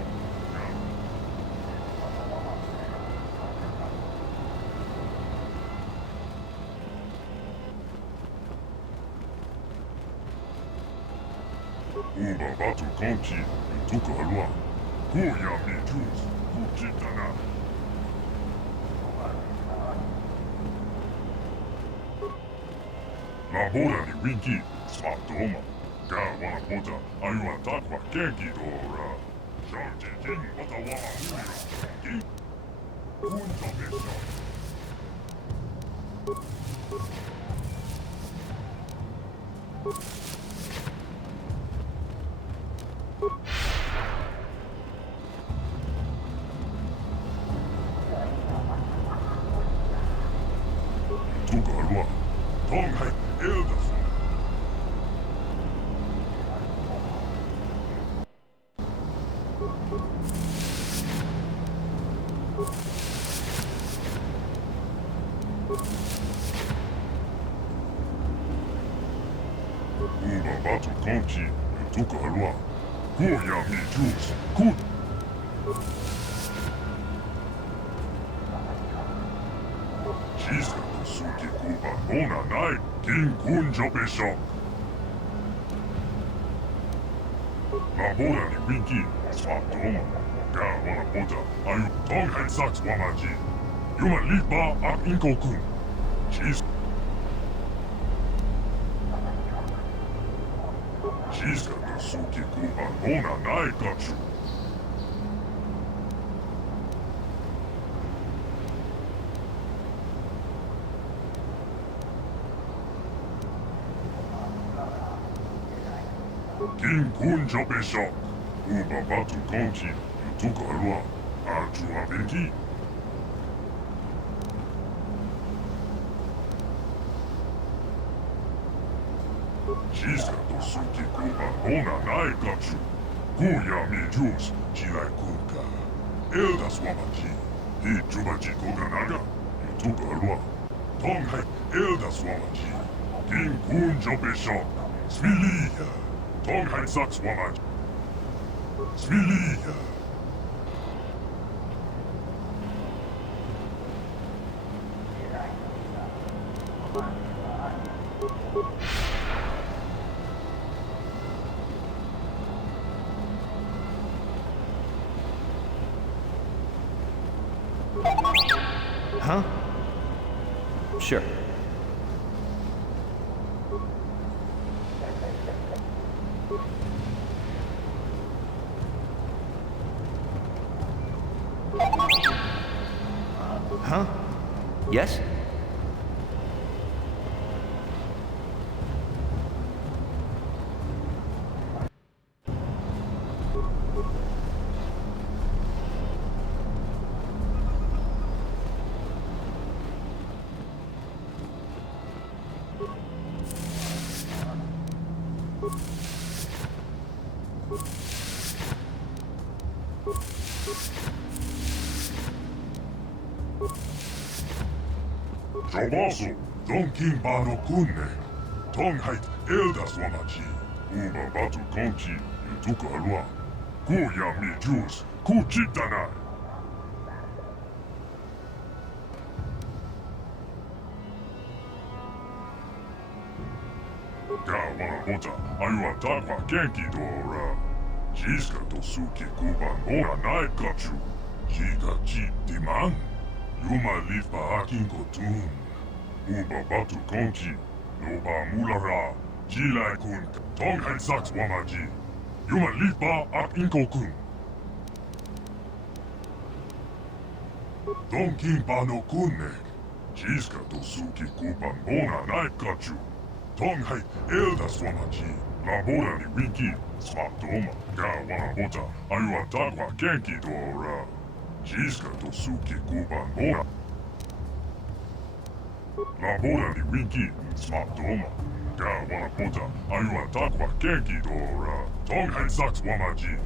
Uba Batu Kochi, Tuka Alwa. Kuya Mi Juice, Kuchitana. Labora ni Wiki, Spatoma. Ka wana pota ayua takwa kenki dora. Sharji king wata wama huya. King. Kunta besha. Tuka alwa. Tonghai Eldas. Uba Batu Kochi, Tuka Alwa. Kuya Mi Juice, Kut. Shisa Suki Kuba Ona Nai, King Kunjo Bishop. Labora ni Wiki, Spatoma. Ka wana pota ayu Tonghen Saks Wamaji. Human Lipa ak Inko-kun. Shisa Suki Kuba Ona Nai Katsu. King Kunjo Bishop. Uba Batu Kochi. Tuka Alwa. Arju Abenki. Shisa Suki Kuba Ona Nai Katsu. Kuya Mi Juice. Jidai Kuka. Eldas Wamaji. Hi Jubaji Koganaga. Tuka Alwa. Tonghai Eldas Wamaji. King Kunjo Bishop. Sviliya. Tonghai Saks Wamaji. Sviliya. Huh? Sure. Huh? Yes? Jobaso, Donkin Bano Kunne, Tonghait Eldas Wamaji, Uba Batu Konchi, Yutuka Alua, Kuyami Juice, Kuchitana. Kawanabota, Ayua Takwa Kenki Dora, Jiska Tosuki Kuban Ora Naikachu, Jiga Chi Diman, Yuma Lifa Akin Kotun, Uba Batu Konchi, Noba Mulara, Jilai Kun, Tonghai Sax Wamaji, Yuma Lifa Akin Kokun. Donkin Bano Kunne, Jiska Tosuki Kuban Ora Naikachu, Tonghai Eldas Wamaji, Labora ni Winki, Smatoma, Kawanabota, Ayua Takwa Kenki Dora, Jiska Tosuki Kuban Ora. Labora ni Winki, Smatoma, Kawanabota, Ayua Takwa Kenki Dora, Tonghai Sax Wamaji,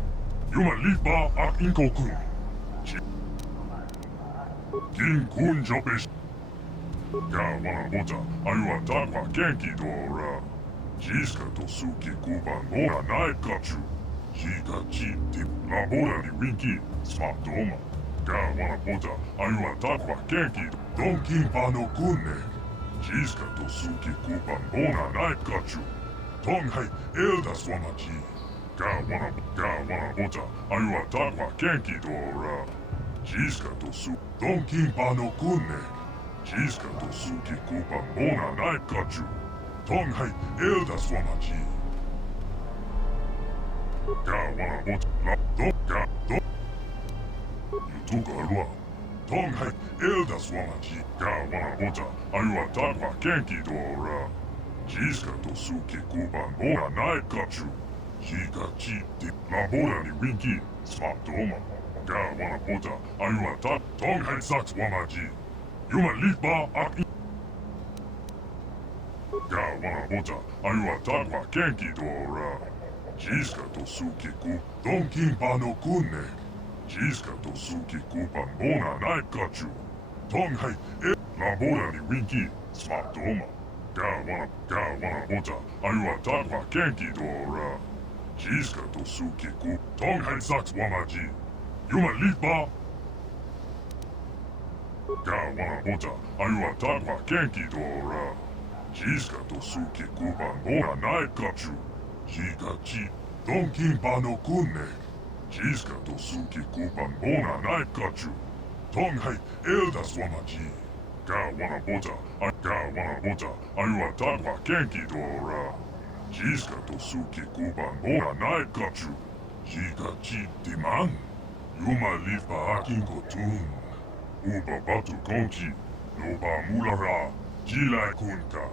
Yuma Lipa Ak Inkokun. King Kun Jopesh. Kawanabota, Ayua Takwa Kenki Dora, Jiska Tosuki Kuban Ora Naikachu, Jiga Chi Dip, Labora ni Winki, Smatoma, Kawanabota, Ayua Takwa Kenki, Donkin Bano Kunne, Jiska Tosuki Kuban Ora Naikachu, Tonghai Eldas Wamaji, Kawanabota, Ayua Takwa Kenki Dora, Jiska Tosu, Donkin Bano Kunne, Jiska Tosuki Kuban Ora Naikachu, Tonghai Eldas Wamaji. Kawanabota, Yutuka Alua, Tonghai Eldas Wamaji, Kawanabota, Ayua Takwa Kenki Dora, Jiska Tosuki Kuban Ora Naikachu, Jiga Chi Dip, Labora ni Winki, Smatoma, Kawanabota, Ayua Tak, Tonghai Sax Wamaji, Yuma Lipa Ak. Kawanabota, Ayua Takwa Kenki Dora, Jiska Tosuki Ku, Donkin Bano Kunne, Jiska Tosuki Kuban Ora Naikachu, Tonghai Labora ni Winki, Smatoma, Kawanabota, Ayua Takwa Kenki Dora, Jiska Tosuki Ku, Tonghai Sax Wamaji, Yuma Lipa. Kawanabota, Ayua Takwa Kenki Dora, Jiska Tosuki Kuban Ora Naikachu, Jiga Chi, Donkin Bano Kunne, Jiska Tosuki Kuban Ora Naikachu, Tonghai Eldas Wamaji, Kawanabota, Ayua Takwa Kenki Dora, Jiska Tosuki Kuban Ora Naikachu, Jiga Chi Diman, Yuma Lifa Akin Kotun, Uba Batu Konchi, Noba Mulara, Jilai Kunka,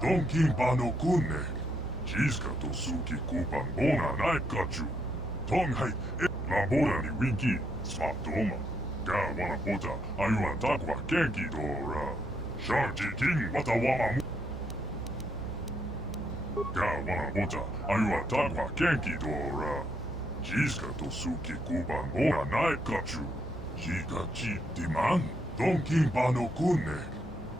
Donkin Bano Kunne, Jiska Tosuki Kuban Ora Naikachu, Tonghai Labora ni Winki, Smatoma, Kawanabota, Ayua Takwa Kenki Dora, Sharji King Watawama. Kawanabota, Ayua Takwa Kenki Dora, Jiska Tosuki Kuban Ora Naikachu, Jiga Chi Diman, Donkin Bano Kunne,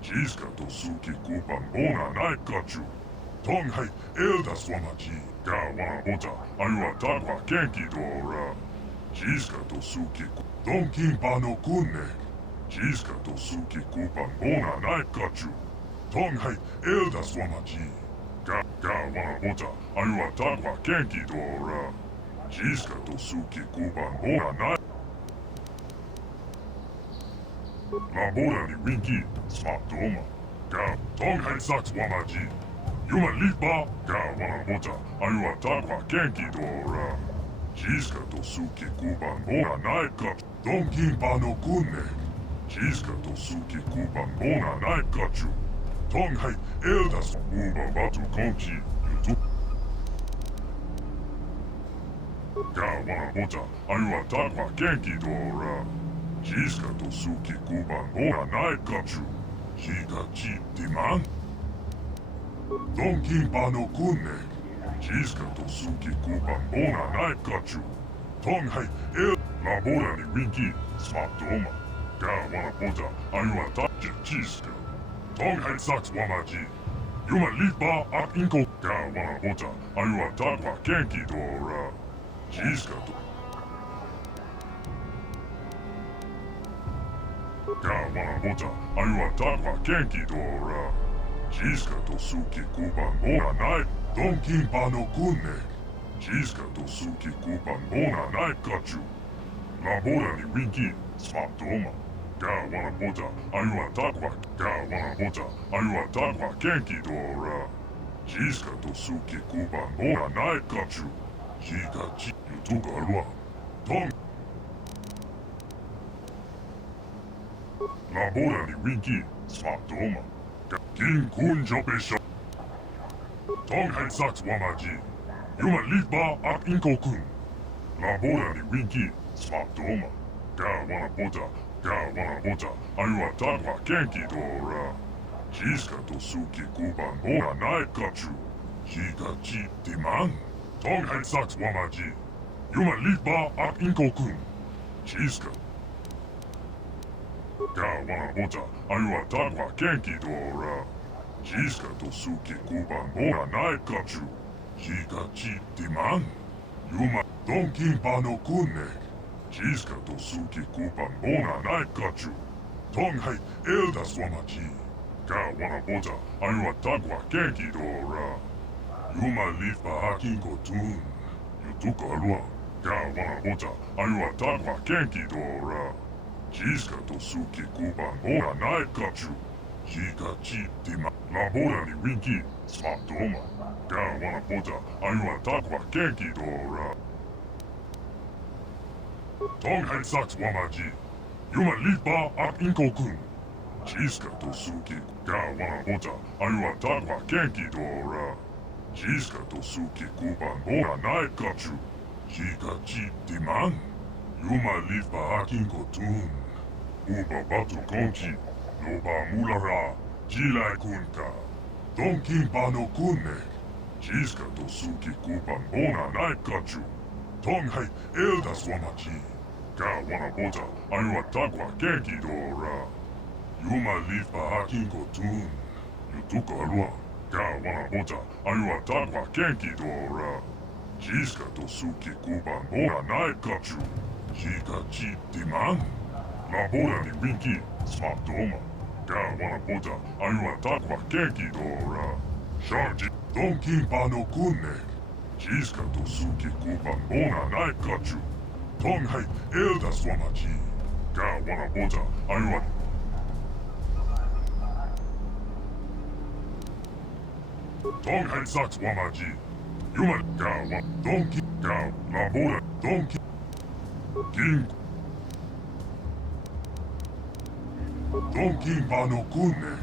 Jiska Tosuki Kuban Ora Naikachu, Tonghai Eldas Wamaji, Kawanabota, Ayua Takwa Kenki Dora, Jiska Tosuki Donkin Bano Kunne, Jiska Tosuki Kuban Ora Naikachu, Tonghai Eldas Wamaji, Kawanabota, Ayua Takwa Kenki Dora, Jiska Tosuki Kuban Ora Naikachu. Labora ni Winki, Smatoma, Tonghai Sax Wamaji, Yuma Lipa, Kawanabota, Ayua Takwa Kenki Dora, Jiska Tosuki Kuban Ora Naikachu, Donkin Bano Kunne, Jiska Tosuki Kuban Ora Naikachu, Tonghai Eldas Uba Batu Konchi, Yutu. Kawanabota, Ayua Takwa Kenki Dora, Jiska Tosuki Kuban Ora Naikachu, Jiga Chi Diman, Donkin Bano Kunne, Jiska Tosuki Kuban Ora Naikachu, Tonghai Labora ni Winki, Smatoma, Kawanabota, Ayua Takwa Jiska, Tongheit Saks Wamaji. Juma Litba Ak Inko Ka Wana Bota Ayua Takwa Kenki Dora. Jiska to. Ka Wana Bota Ayua Takwa Kenki Dora. Jiska to Suki Kuban Bona Night. Donkin Pano Kunne. Jiska to Suki Kuban Bona Night Kachu. La Bora ni Winki. Spatoma. Ka wana bota, ayua takwa. Ka wana bota, ayua takwa kenki dora. Jiska to suki kuban bora nai kachu. Jika ji yutuka alwa. Tong. La bora ni winki, spatoma. King kunjo pesho. Tong hai saks wamaji. Yuma litba ak inko kun. La bora ni winki, spatoma. Ka wana bota. Ka wana bota, ayua takwa kenki dora. Jiska to suki kuban bora nai kachu. Jika ji diman. Tong hai saks wamaji. Yuma litba ak inko kun. Jiska. Ka wana bota, ayua takwa kenki dora. Jiska to suki kuban bora nai kachu. Jika ji diman. Yuma donkin pano kunne. Jiska to suki kupan bona nai kachu. Tong hai eldas wamaji. Ka wana bota ayua takwa kenki dora. Yuma lifa akinko tun. Yutuka alwa. Ka wana bota ayua takwa kenki dora. Jiska to suki kupan bona nai kachu. Jika ji dima. La bora ni winki. Spatoma. Ka wana bota ayua takwa kenki dora. Tong saks wamaji. Yuma litba ak inko kun. Jiska to suki. Ka wana bota ayua takwa kenki dora. Jiska to suki kuban bora nai kachu. Jika ji diman. Yuma litba ak inko tun. Uba batu konchi. Loba mulara. Jilai kunka. Donkin pano kunne. Jiska to suki kuban bona nai kachu. Tong hai eldas wamaji. Ka wana bota ayua takwa kenki dora. Yuma lifa akinko tun. Yutuka alwa. Ka wana bota ayua takwa kenki dora. Jiska to suki kuban bora nai kachu. Jika ji diman. La bora ni winki. Spatoma. Ka wana bota ayua takwa kenki dora. Sharji donkin pano kunne. Jiska to suki kuban bona nai kachu. Tong hai eldas wamaji. Ka wana bota ayua. Tong hai saks wamaji. Yuma ka wa donki ka la bora donki. King. Donkin pano kunne.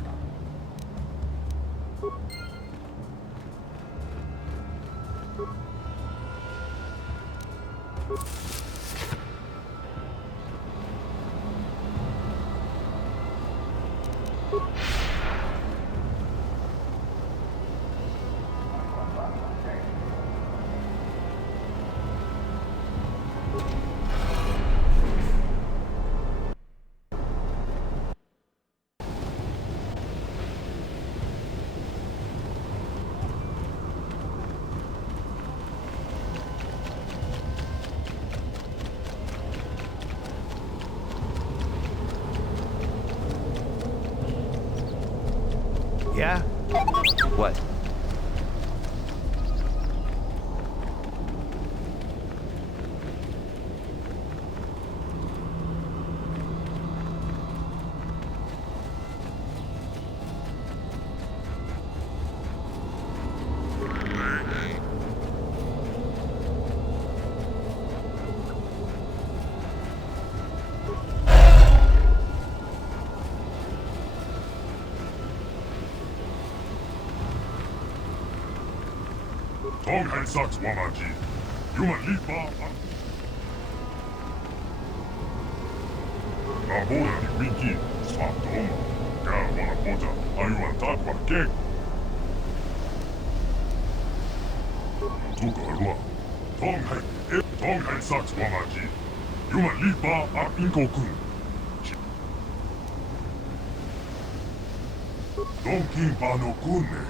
Yeah? What? Tong hai saks wamaji. Yuma litba. La bora ni winki. Spatoma. Ka wana bota ayua takwa kenki. Yutuka alwa. Tong hai saks wamaji. Yuma litba ak inko kun. Don Kimpa no kunne.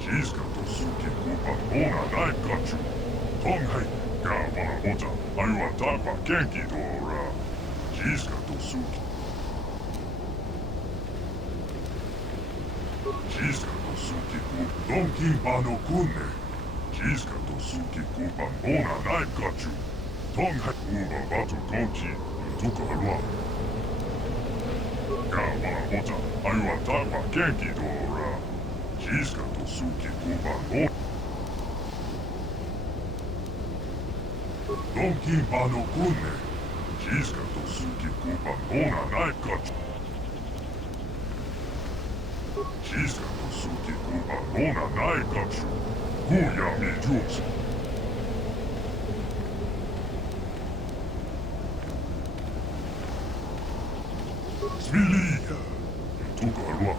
Jiska to suki kupa bona naikachu. Don hai. Ga wana bota. Ayua takwa kenki dora. Jiska to suki. Jiska to suki kupa. Don Kimpa no kunne. Jiska to suki kupa bona naikachu. Don hai. Uba batu kochi. Tuka halua. Ga wana bota. Ayua takwa kenki dora. Jiska to suki kupa bona. Don Kimpa no kunne. Jiska to suki kupa bona naikachu. Jiska to suki kupa bona naikachu. Huya mi juice. Svilia. Tuka halua.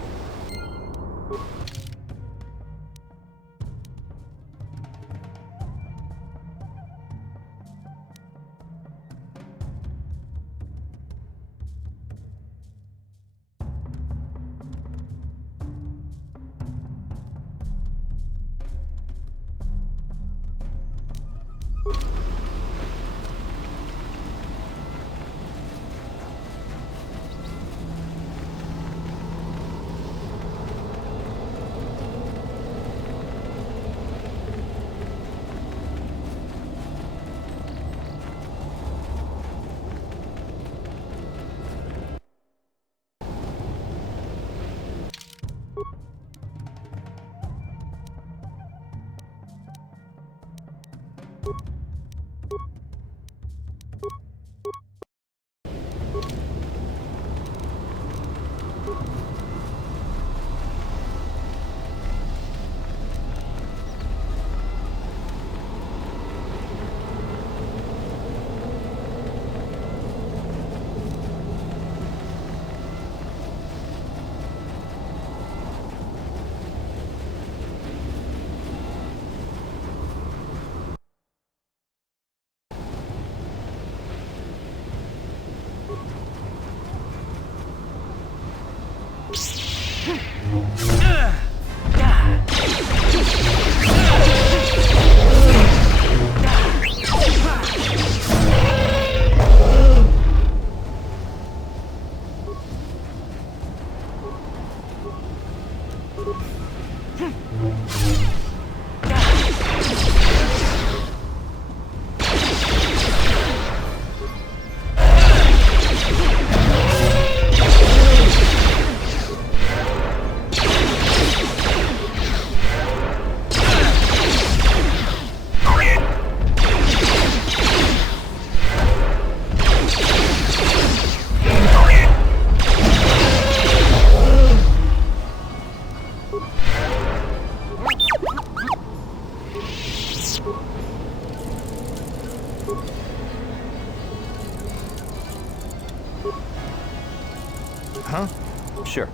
Huh? Sure.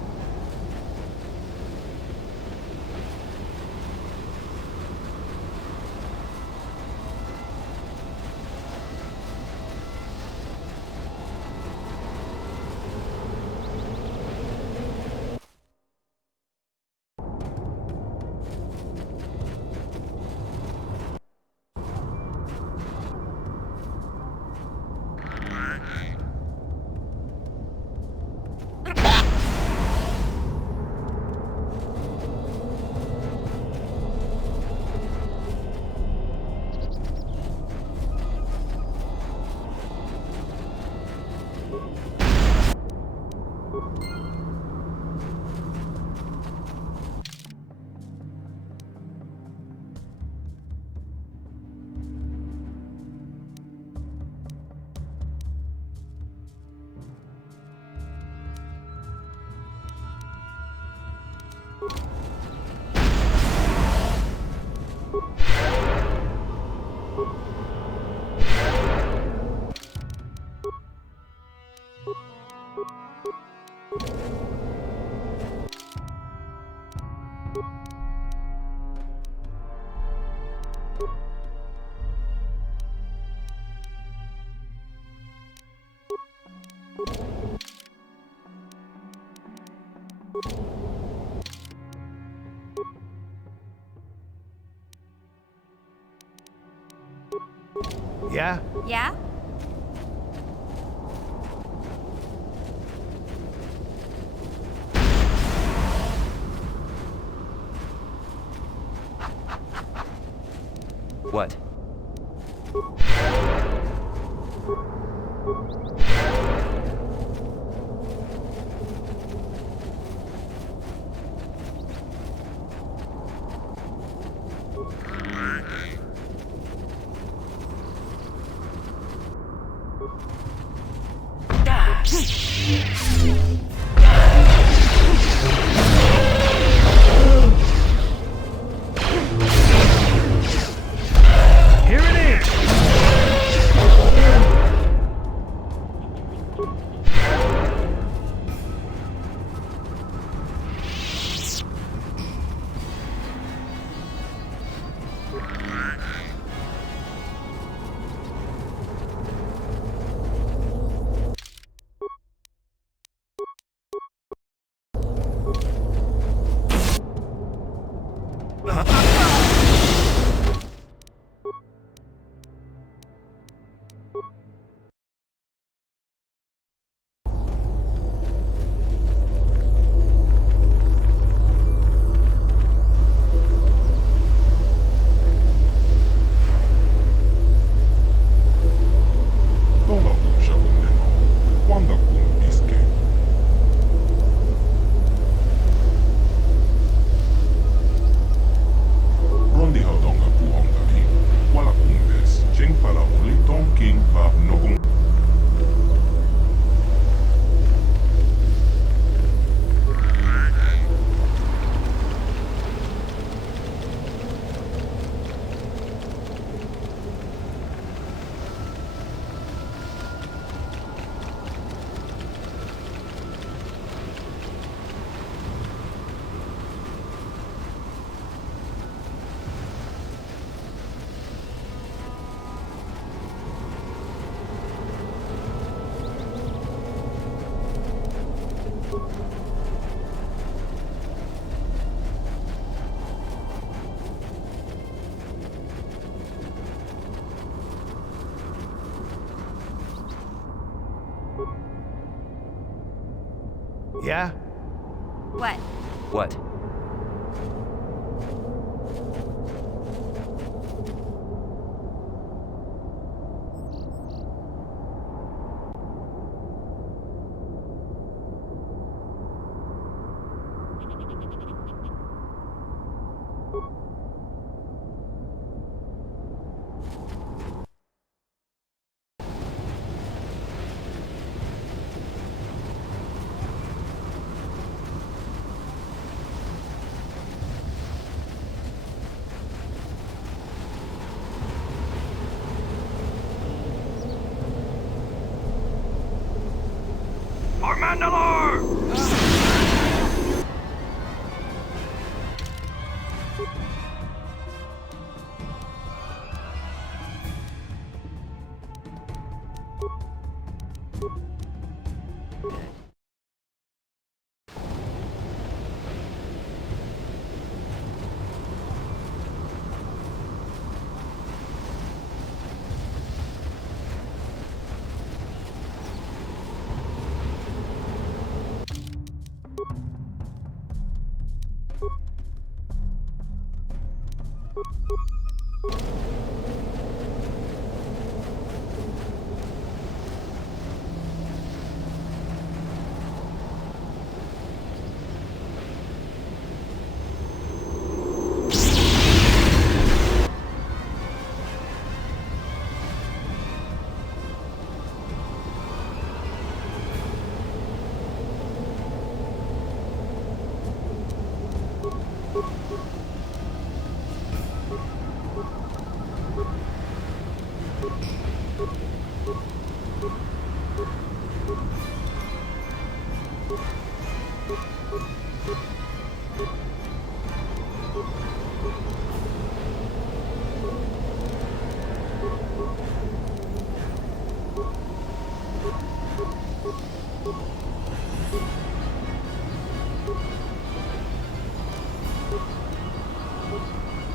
Yeah? Yeah? What? Here it is! Yeah? What? What?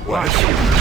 What?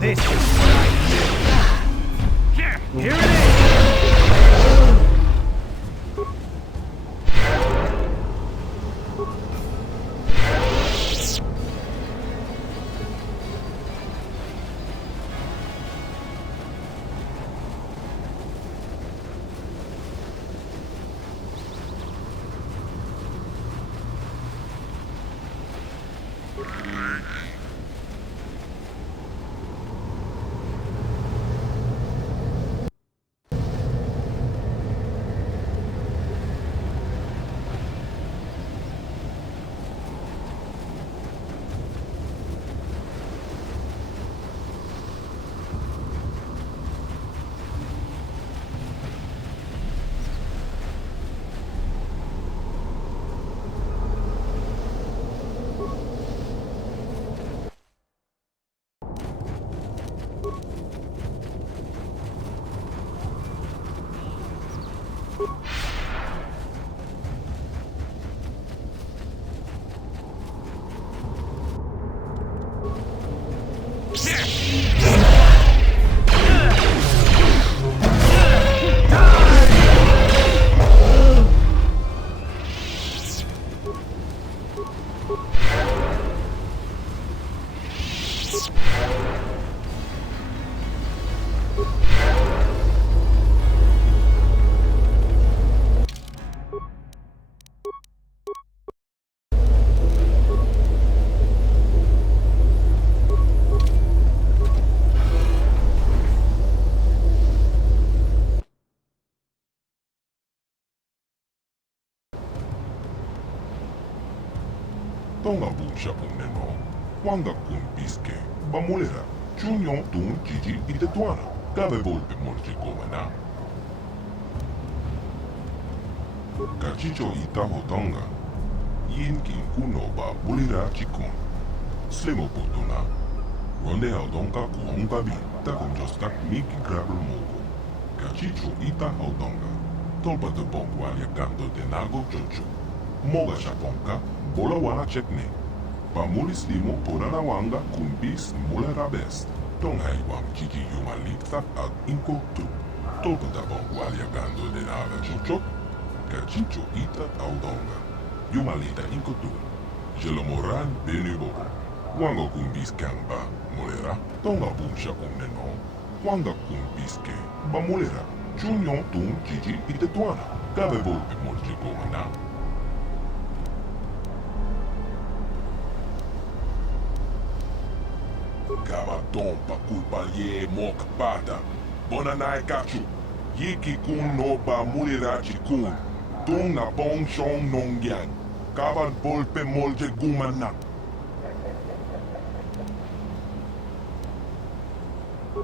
This is what I do. Here it is! Tonga bunsha unneno, wanga kun piske, bamulera, chunyo tun jiji itetuana, cabe volpe molche govana. Kachicho ita hotonga, yin kin kuno ba bulira chikun, slemo putuna, ronde haudonga kuhonga bi, takum jostak miki grabel mogo. Kachicho ita haudonga, tolpa de bongwal yakando de nago chocho, moga shaponka, bola wana chekne. Pamulis limo porana wanga kumbis mula rabest. Tong hai wang chiki yumalikta ag inko tu. Tolpa da bongwal yakando de naga chocho, kachicho ita audonga. Yumalita inko tu. Jelomoran benubobo. Wanga kumbis kamba mulera. Tonga bunsha unneno. Wanga kumbis ke ba mulera. Chunyon tun jiji itetuana. Cabe volpe molche govana. Gabaton pa culpa ye mok pata. Bonanai kachu. Yiki kun no ba mulirachi kun. Tung na pong shong nong yang. Kaban polpe molje gumana.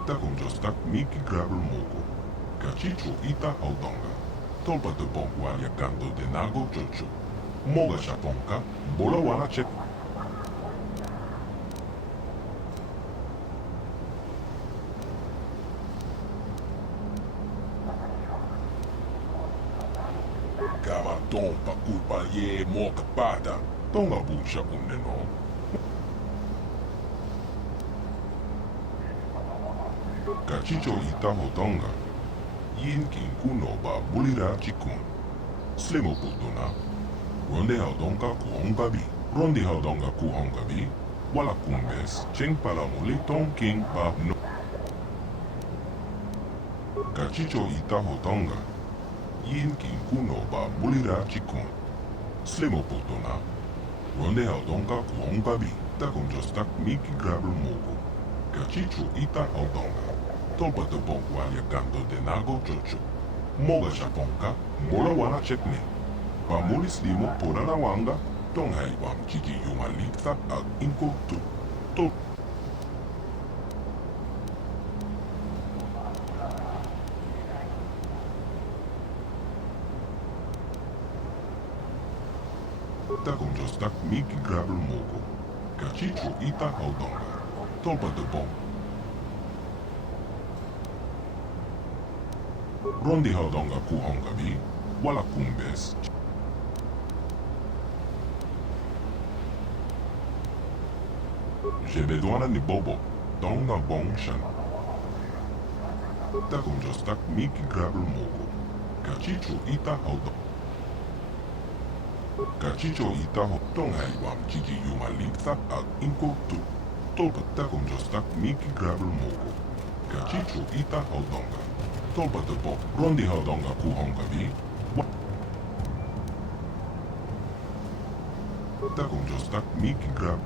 Takum jostak miki grabel mogo. Kachicho ita audonga. Tolpa de bongwal yakando de nago chocho. Moga shaponka. Bola wana chek. Gabaton pa culpa ye mok pata. Tonga bunsha unneno. Kachicho ita hotonga. Yin kin kuno ba bulira chikun. Slemo putuna. Ronde haudonga kuhongabi. Ronde haudonga kuhongabi. Wala kumbes. Cheng pala muli tong king ba no. Kachicho ita hotonga. Yin king kuno ba mulira chikun. Slimo putona. Ronde haudonga kuhongabi. Takon jostak miki grabel mogo. Kachicho ita haudonga. Tolpa de bongwa ya gando de nago chocho. Moga shaponka. Mola wana chekne. Pamuli slimo porana wanga. Tonghai wam kiki yumalita ag inko tu. To. Takon jostak miki grabel mogo. Kachicho ita haudonga. Tolpa de bong. Rondi haudonga kuhongabi. Wala kumbes. Jebedwana ni bobo. Tonga bong shan. Takon jostak miki grabel mogo. Kachicho ita haudonga. Kachicho ita ho. Tonghai wam kiki yumalita ag inko tu. Tolpa takon jostak miki grabel mogo. Kachicho ita haudonga. Tolpa de bo. Rondi haudonga kuhongabi. Takon jostak miki grab.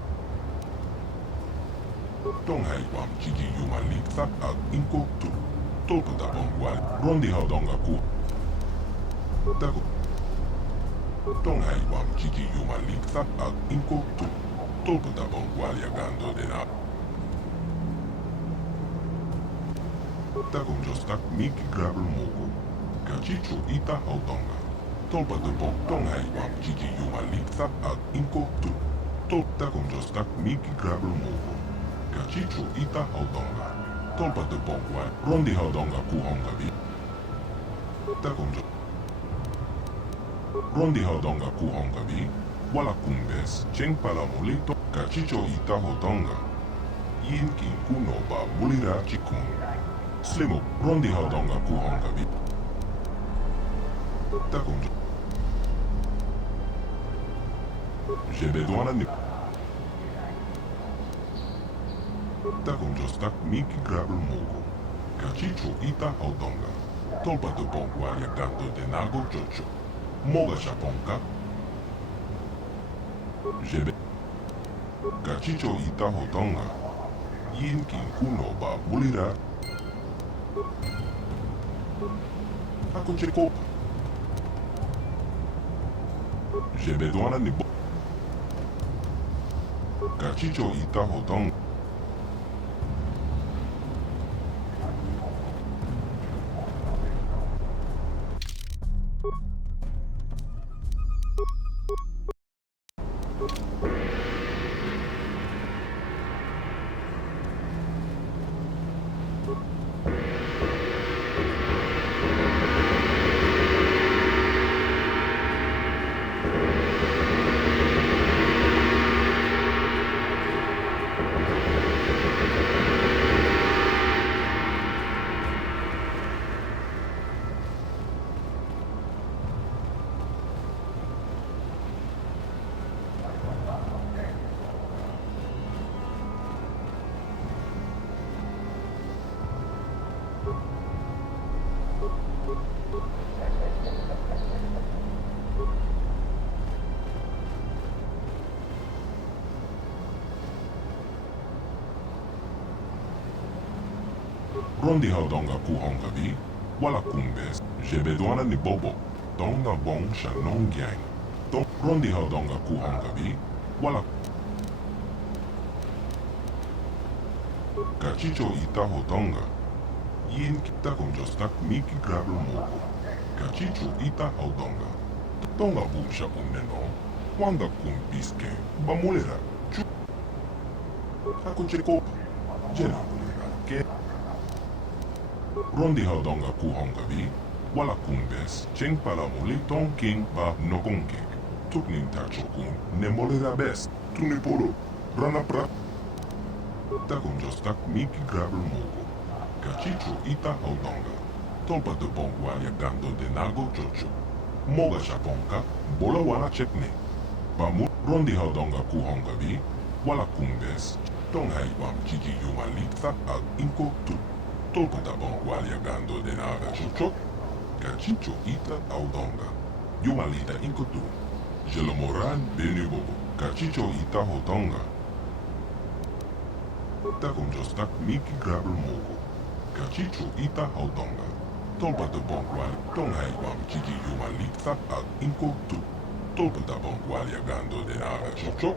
Tonghai wam kiki yumalita ag inko tu. Tolpa da bongwal. Rondi haudonga ku. Takon. Tonghai wam kiki yumalita ag inko tu. Tolpa da bongwal ya gando de na. Takon jostak miki grabel mogo. Kachicho ita haudonga. Tolpa de bong. Tonghai wam kiki yumalita ag inko tu. Takon jostak miki grabel mogo. Kachicho ita haudonga. Tolpa de bong wal. Rondi haudonga kuhongabi. Takon jostak. Rondi haudonga kuhongabi. Wala kumbes. Cheng pala molito. Kachicho ita haudonga. Yin kin kuno ba mulira chikun. Slimo, rondi haudonga kuhongabi. Takon jo. Jebedwana ni. Takon jostak miki grabel mogo. Kachicho ita haudonga. Tolpa de bongwa ya gando de nago chocho. Moga shaponka. Jebe. Kachicho ita haudonga. Yin kin kuno ba mulira. Akon cheko. Jebedwana ni bo. Kachicho ita haudonga. Rondi haudonga kuhongabi. Wala kumbes. Jebedwana ni bobo. Tonga bong shanong gang. Rondi haudonga kuhongabi. Wala. Kachicho ita haudonga. Yin kita kon jostak miki grabel mogo. Kachicho ita haudonga. Tonga bong sha unneno. Wanga kumbiske. Bamulera. Akon cheko. Jena mulera. Ke. Rondi haudonga kuhongabi. Wala kumbes. Cheng pala muli tong king ba nogongek. Tuknin tachokun. Nemolera best. Tuniporo. Rana pra. Takon jostak miki grabel mogo. Kachicho ita haudonga. Tolpa de bongwa ya gando de nago chocho. Moga shaponka, bola wala chekne. Bamu rondi haudonga kuhonga bi, wala kumbes, tong haibam kiki yumalita ag inko tu. Tolko tabon walia gando de naga chocho, kachicho ita audonga. Yumalita inko tu. Jelomoran benubobo, kachicho ita hodonga. Takom jostak miki grabel mogo, kachicho ita haudonga. Tolpa de bonkwal, tong haibam kiki yumalita ag inko tu. Tolpa tabon walia gando de naga chocho,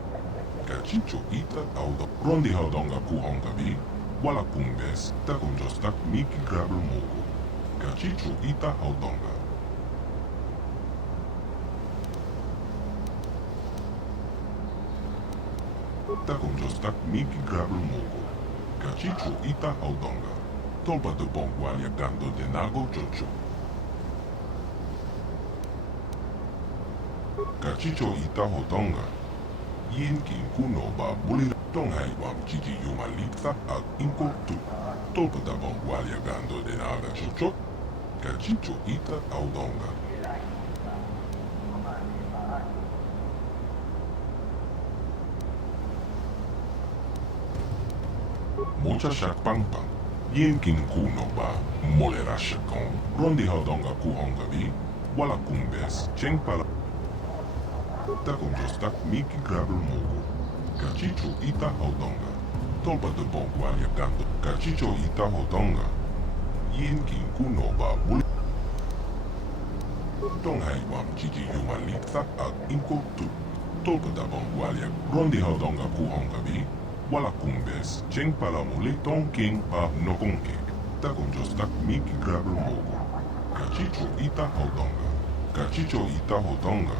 kachicho ita audonga. Rondi haudonga kuhonga bi, wala kumbes, takom jostak miki grabel mogo, kachicho ita haudonga. Takom jostak miki grabel mogo, kachicho ita haudonga. Tolpa de bonkwal gando de nago chocho. Kachicho ita haudonga. Yin kin kuno ba bulira. Tong haibam kiki yumalita ag inko tu. Tolpa da bonkwal gando de naga chocho. Kachicho ita audonga. Mocha shak pang pang. Yin kin kuno ba molera shakon. Rondi haudonga kuhonga bi. Wala kumbes. Cheng pala. Takom jostak miki grabel mogo. Kachicho ita haudonga. Tolpa de bonkwal gando. Kachicho ita haudonga. Yin kin kuno ba buli. Tong haibam kiki yumalita ag inko tu. Tolpa da bonkwal rondi haudonga kuhonga bi. Wala kumbes, cheng pala muli tong king pa nokonke. Takom jostak miki grabel mogo. Kachicho ita haudonga. Kachicho ita haudonga.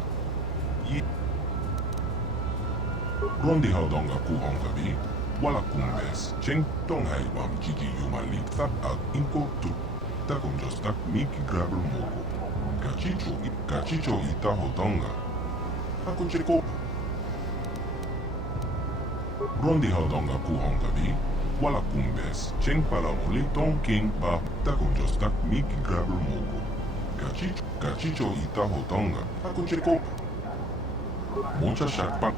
Rondi haudonga kuhonga bi. Wala kumbes, cheng tong haibam kiki yumalita ag inko tu. Takom jostak miki grabel mogo. Kachicho ita haudonga. Ako cheko. Rondi haudonga kuhonga bi. Wala kumbes, cheng pala muli tong king pa. Takom jostak miki grabel mogo. Kachicho ita haudonga. Ako cheko. Mocha shak pang.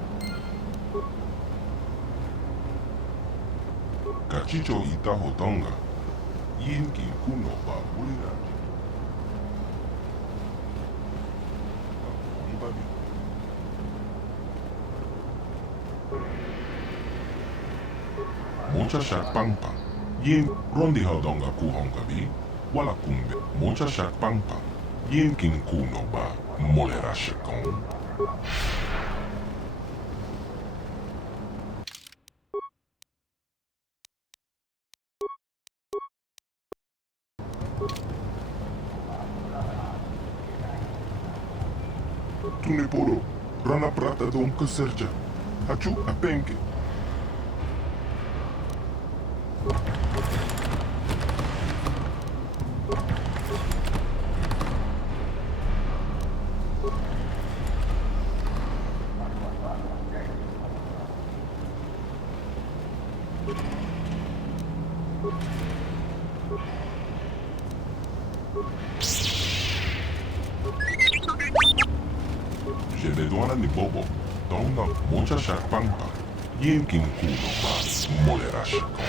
Kachicho ita haudonga. Yin kin kuno ba bulira. Mocha shak pang pang. Yin rondi haudonga kuhonga bi. Wala kumbe. Mocha shak pang pang. Yin kin kuno ba molera shakon. Tuniporo, rana prata don kaserja. Hachu apenke. Jebedoana ni bobo, donga mocha shak pang pang. Yin kin kuno ba molera shakon.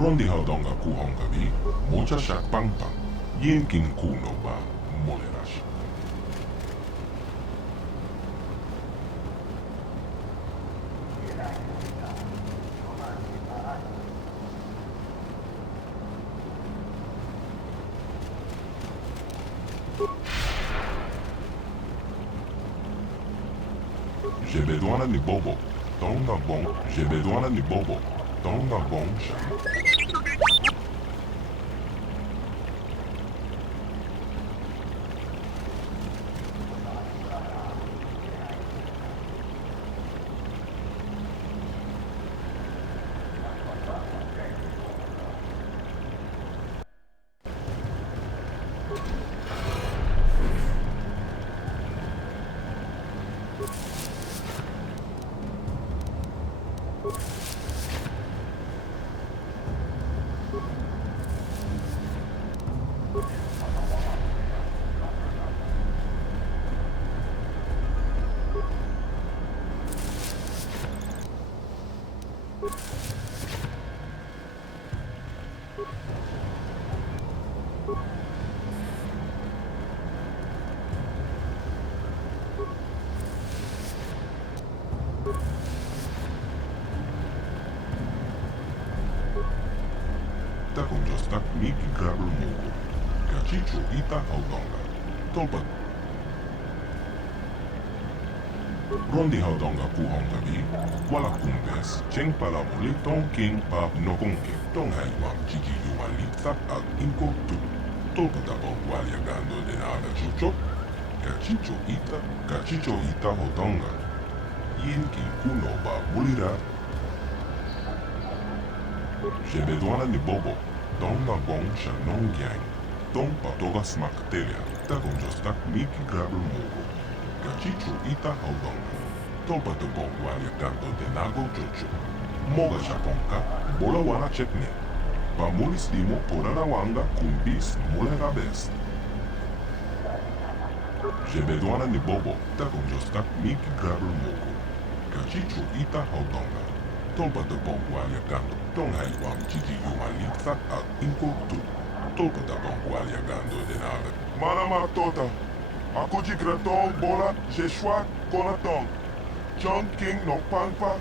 Rondi haudonga kuhonga bi. Mocha shak pang pang. Yin kin kuno ba molera shakon. Jebedoana ni bobo, donga bon. Jebedoana ni bobo, donga bon shak. Takunjostak Miki Grabber Mogo. Kachicho Ita Haudonga. Tolpa. Rondi Haudonga Kuhongabi. Wala Kumbes. Cheng Palamuli Tong King Pap Nokonke. Tong Haiwam Chiki Yumalita Al Inko Tu. Tolpa Tabon Waliagando de Nada Chucho. Kachicho Ita Haudonga. Yin Kinkuno Ba Mulira. Jebedwana ni Bobo. Donga Bong Shanong Yang. Don Patoga Smak Telia. Takunjostak Miki Grabber Mogo. Kachicho Ita Haudonga. Tolpa de Bong Waliagando de Nago Chocho. Moga Shaponka. Bola Wana Chekne. Pamulis Dimo Porarawanga Kumbis Mulera Best. Jebedwana ni Bobo. Takunjostak Miki Grabber Mogo. Kachicho Ita Haudonga. Tolpa de Bong Waliagando. Tong Haiwam Chiki Yumalita Al Inko Tu. Tolpa da Bong Waliagando de Nada. Manama Tota. Ako de Gratong Bola Jeshua Konatong. John King no Pangpa.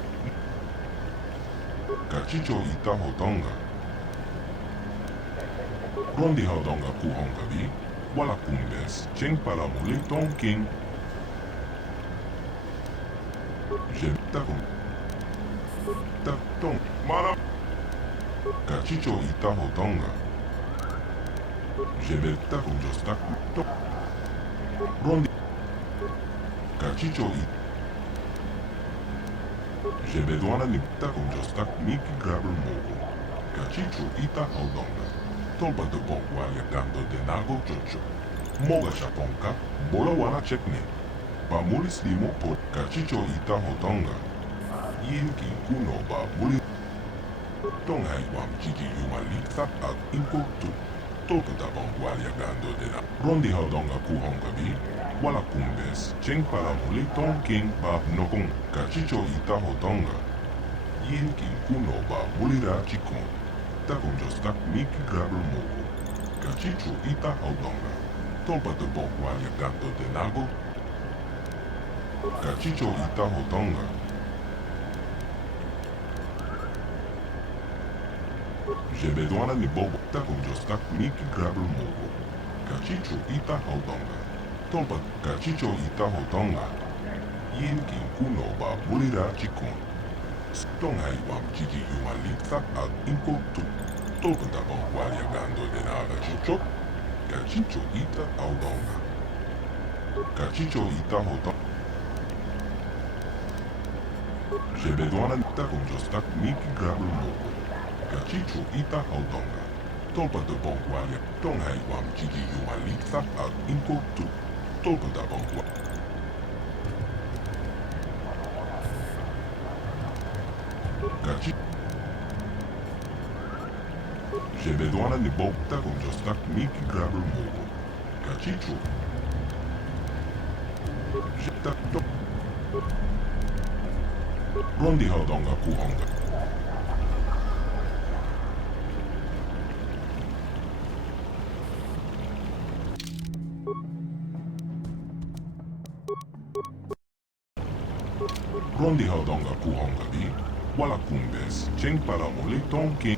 Kachicho Ita Haudonga. Rondi Haudonga Kuhongabi. Wala Kumbes. Cheng Palamuli Tong King. Jebtakun. Tong. Mana. Kachicho Ita Haudonga. Jebtakun Jostak. Rondi. Kachicho Ita. Jebedwana ni Takun Jostak Miki Grabber Mogo. Kachicho Ita Haudonga. Tolpa de Bong Waliagando de Nago Chocho. Moga Shaponka. Bola Wana Chekne. Pamulis Limo Por. Kachicho Ita Haudonga. Yin Kinkuno Ba Muli. Tong Haiwam Chiki Yumalita Al Inko Tu. Tolpa da Bong Waliagando de Na. Rondi Haudonga Kuhongabi. Wala Kumbes. Cheng Palamuli Tong King Bab Nokong. Kachicho Ita Haudonga. Yin Kinkuno Ba Mulira Chikon. Takunjostak Miki Grabber Mogo. Kachicho Ita Haudonga. Tolpa de Bong Waliagando de Nago. Kachicho Ita Haudonga. Jebedwana ni Bobo. Takunjostak Miki Grabber Mogo. Kachicho Ita Haudonga. Tolpa Kachicho Ita Haudonga. Yin Kinkuno Ba Mulira Chikon. Tong Haiwam Chiki Yumalita Al Inko Tu. Tolpa da Bong Waliagando de Nada Chucho. Kachicho Ita Haudonga. Kachicho Ita Haudonga. Jebedwana Takunjostak Miki Grabber Mogo. Kachicho Ita Haudonga. Tolpa de Bong Walia. Tong Haiwam Chiki Yumalita Al Inko Tu. Tolpa da Bong Walia. Kachi. Jebedwana ni Bob Takunjostak Miki Grabber Mogo. Kachicho. Jetakto. Rondi Haudonga Kuhonga. Rondi Haudonga Kuhongabi. Wala Kumbes. Cheng Palamuli Tong King.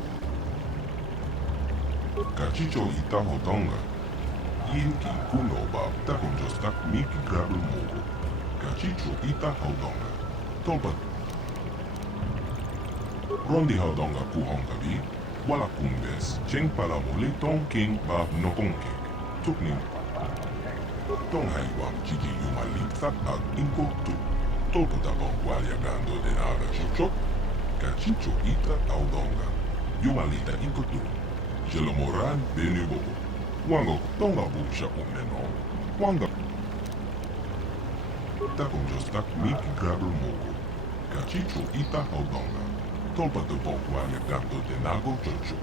Kachicho Ita Haudonga. Yin Kinkuno Bab Takunjostak Miki Grabber Mogo. Kachicho Ita Haudonga. Tolpa. Rondi Haudonga Kuhongabi. Wala Kumbes. Cheng Palamuli Tong King Bab Nokonke. Tuknin. Tong Haiwam Chiki Yumalita Al Inko Tu. Tolpa da Bong Waliagando de Nada Chucho. Kachicho Ita Haudonga. Yumalita Inko Tu. Jelomoran Beni Bobo. Wango Tonga Busha Umeno. Wanga. Takunjostak Miki Grabber Mogo. Kachicho Ita Haudonga. Tolpa de Bong Waliagando de Nago Chocho.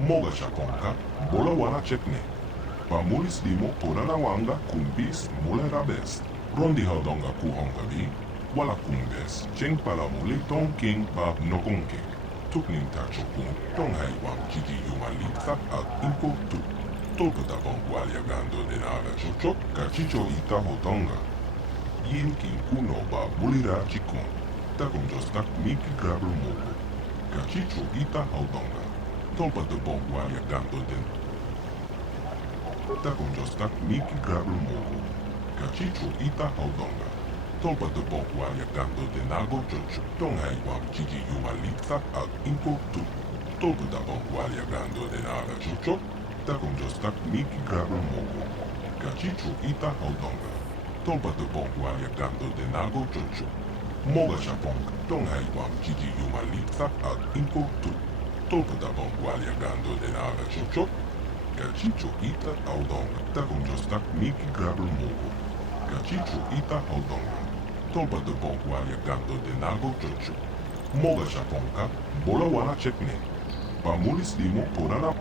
Moga Shakonka. Bola Wana Chekne. Pamulis Limo Porarawanga Kumbis Mulera Best. Rondi Haudonga Kuhongabi. Wala Kumbes. Cheng Palamuli Tong King Bab Nokonke. tukning tachokun tonghai wam jiji yumalita ak inko tu. Tolkata bongwal yagando de nara chochok kachicho ita hotonga. Yin kin kuno ba mulira chikon. Takum jostak miki grabel mogo. Kachicho ita hotonga. Tolpata bongwal yagando den. Takum jostak miki grabel mogo. Kachicho ita hotonga. Tolpata bongwal yagando de nago chochok. Tonghai wam jiji yumalita ak inko tu. Tolkata bongwal yagando de nara chochok. Takum jostak miki grabel mogo. Kachicho ita hotonga. Tolpata bongwal yagando de nago chochok. Moga Japong, Tonghai wam jiji yumalita ak inko tu. Tolpata bongwal yagando de nara chochok. Kachicho ita hotonga. Takum jostak miki grabel mogo. Kachicho ita hotonga. Tolpata bongwal yagando de nago chochok. Moga Japonka, bola wala chekne. Pamulis limo ponana.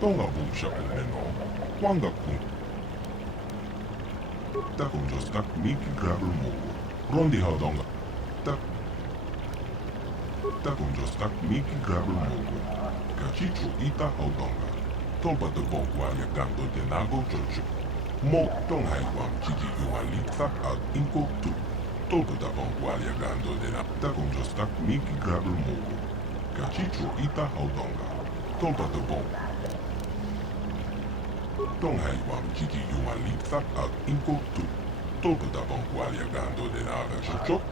Tonga bumsha umeno, wanga kun. Takum jostak miki grabel mogo. Rondi haudonga. Takum jostak miki grabel mogo. Kachicho ita haudonga. Tolpata bongwal yagando de nago chocho. Mo tonghai wam jiji yumalita ak inko tu. Tolpata bongwal yagando de na. Takum jostak miki grabel mogo. Kachicho ita haudonga. Tolpata bongwal. Tonghai wam jiji yumalita ak inko tu. Tolpata bongwal yagando de nara chochok.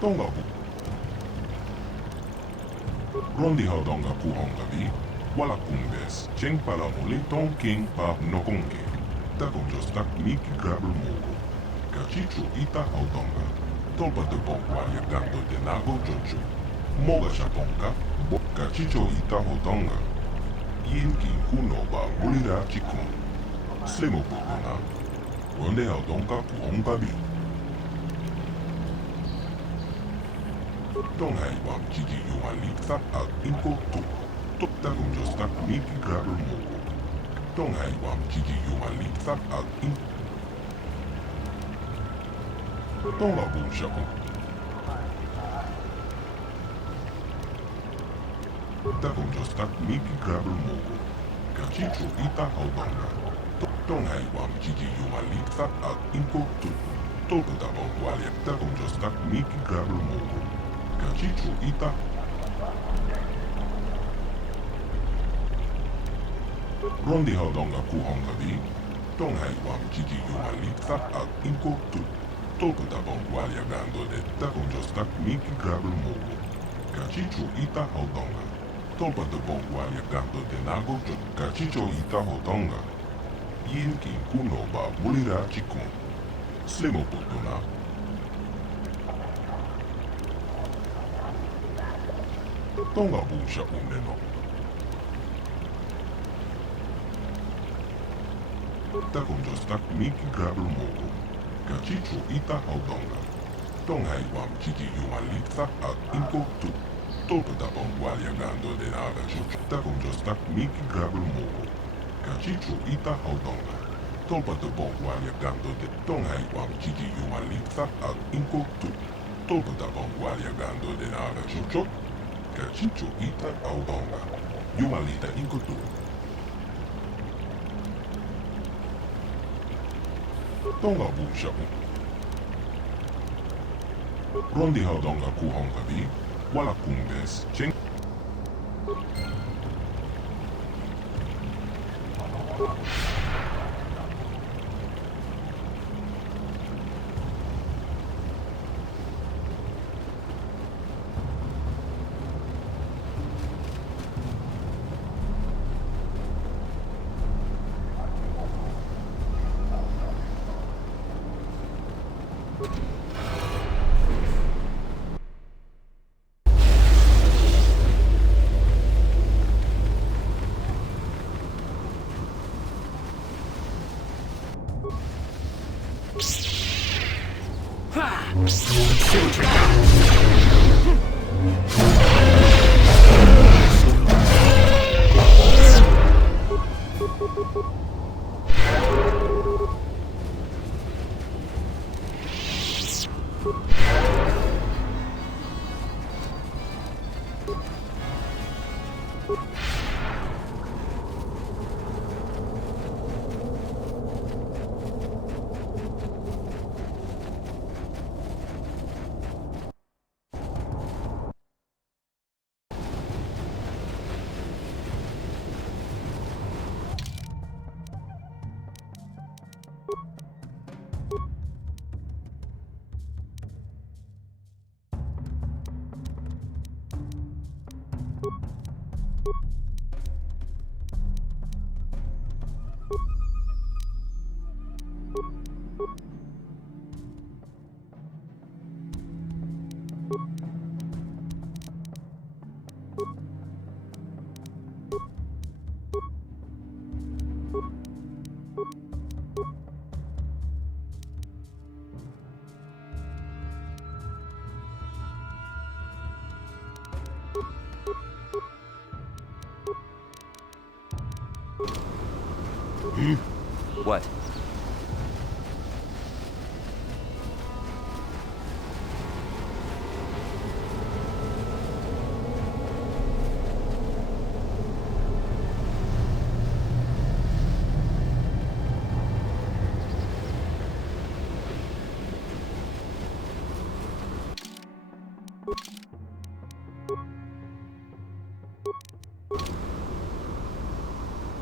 Tonga bu. Rondi haudonga puhonga vi. Wala kumbes. Cheng pala muli tong king pa nokonge. Takum jostak miki grabel mogo. Kachicho ita haudonga. Tolpata bongwal yagando de nago chocho. Moga Japonka. Kachicho ita haudonga. Yin kin kuno ba mulira chikun. Slimo putuna. Ronde haudonga puhonga bi. Tonghai wam jiji yumalita ak inko tu. Takum jostak miki grabel mogo. Tonghai wam jiji yumalita ak inko. Tonga bumsha un. Takum jostak miki grabel mogo. Kachicho ita haudonga. Tonghai wam jiji yumalita ak inko tu. Tolpata bongwal yak. Takum jostak miki grabel mogo. Kachicho ita. Rondi haudonga puhonga vi. Tonghai wam jiji yumalita ak inko tu. Tolpata bongwal yagando de. Takum jostak miki grabel mogo. Kachicho ita haudonga. Tolpata bongwal yagando de nago jo. Kachicho ita haudonga. Yin kin kuno ba mulira chikun. Slimo putuna. Tonga bumsha umeno. Takum jostak miki grabel mogo. Kachicho ita haudonga. Tonghai wam jiji yumalita ak inko tu. Tolpata bongwal yagando de nara chocho. Takum jostak miki grabel mogo. Kachicho ita haudonga. Tolpata bongwal yagando de. Tonghai wam jiji yumalita ak inko tu. Tolpata bongwal yagando de nara chocho. Kachicho ita haudonga. Yumalita inko tu. Tonga bumsha un. Rondi haudonga puhonga vi. Wala kumbes. Cheng. What?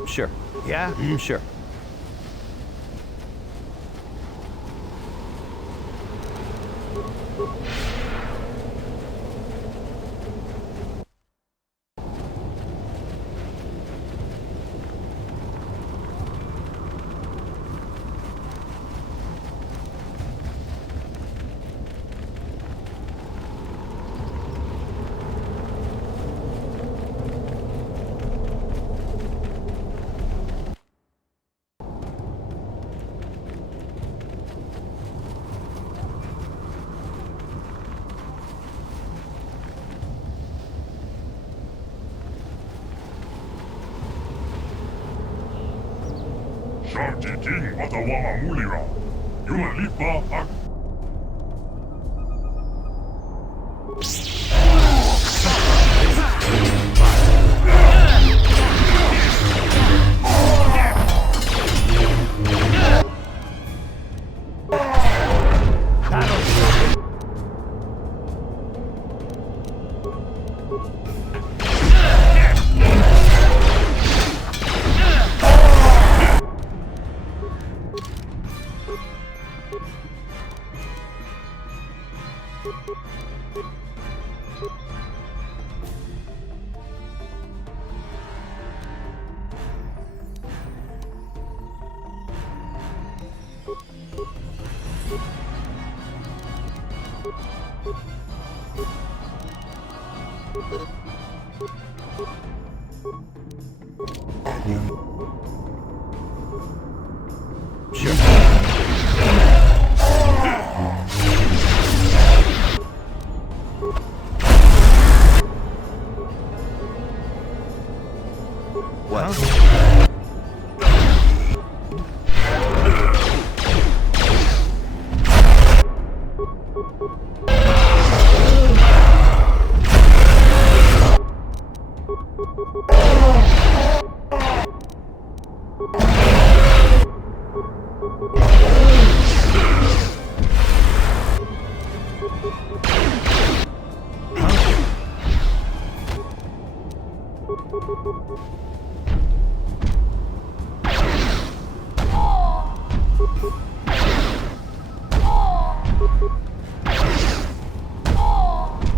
Sure. Yeah? Sure. Sharky King Watawama Mulira. Yuma Lipa Ak.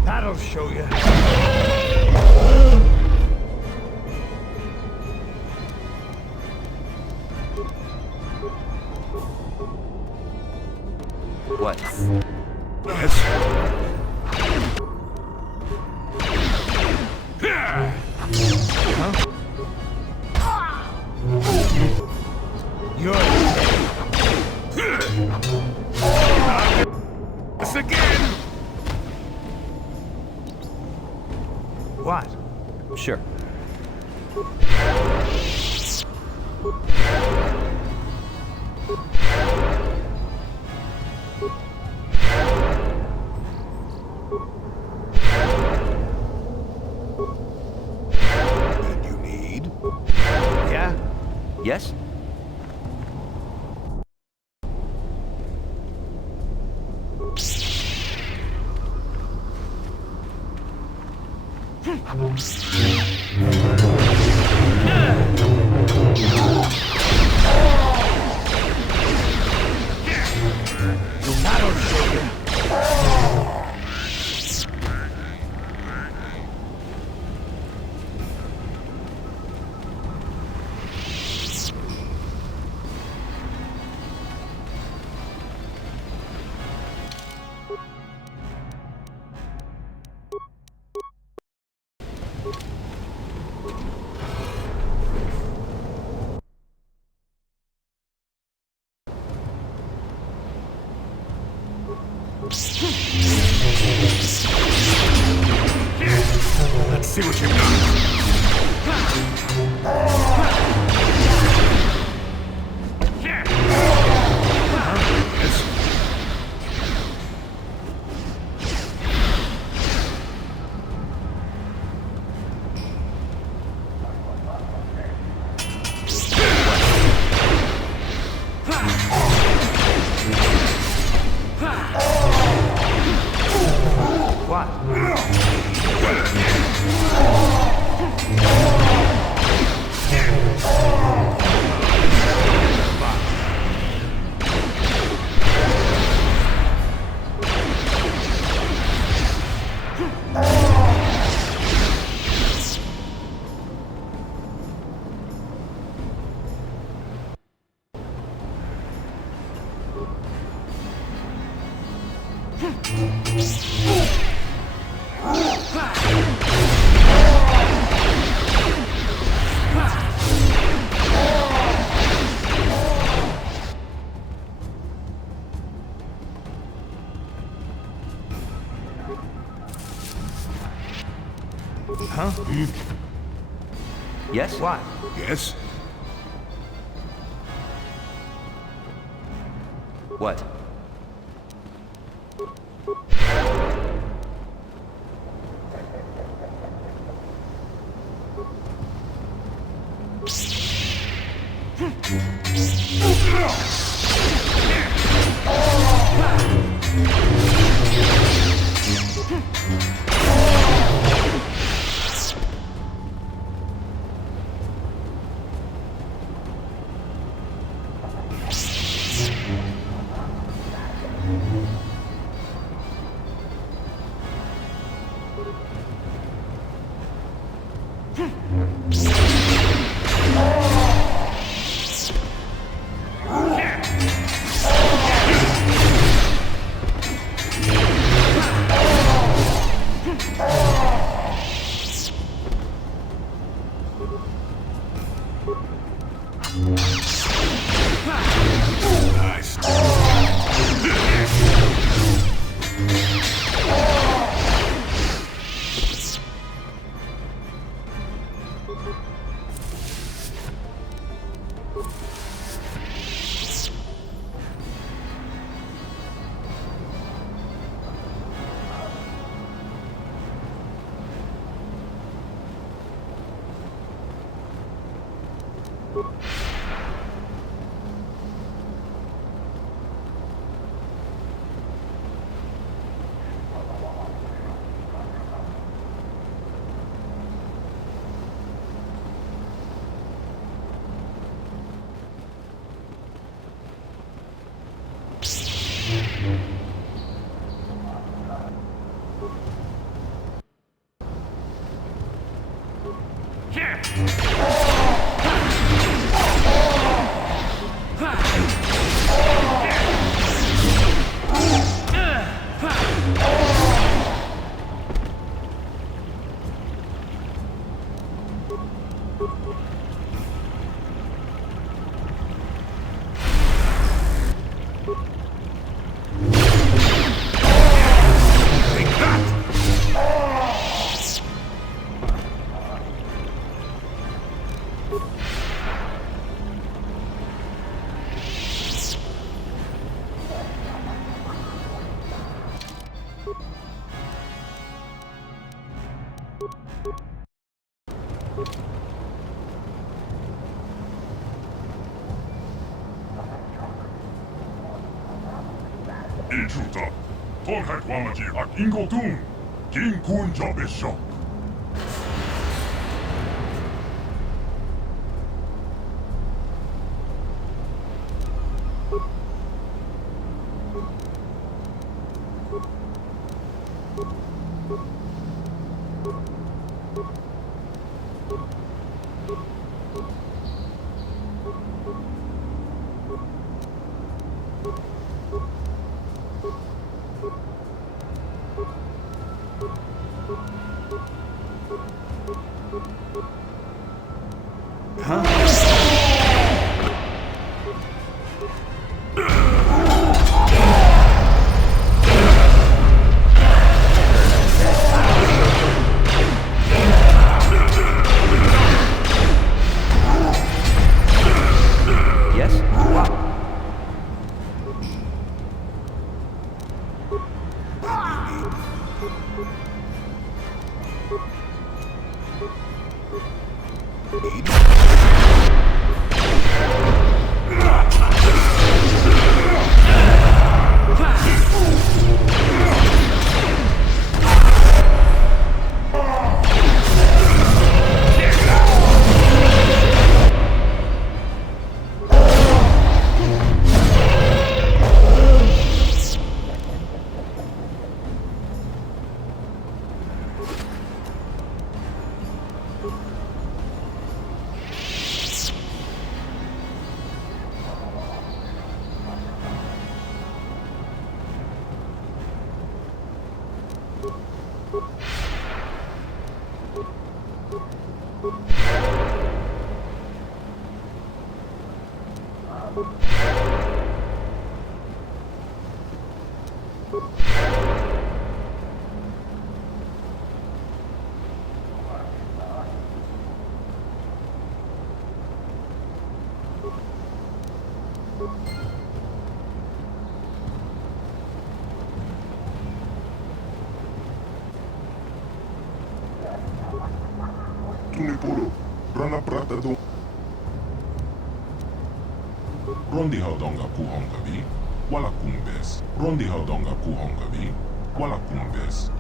That'll show you. What? Yes. Huh? You're... This again! What? Sure. Yes? Let's see what you've done. Huh? Yes? What? Yes? What? Truta. Tonhat Wamati ak Ingotung. King Kun Jabeshok. Tunipuro, rana prata do. Rondi haudonga kuhongavi, wala kumbes. Rondi haudonga kuhongavi, wala kumbes.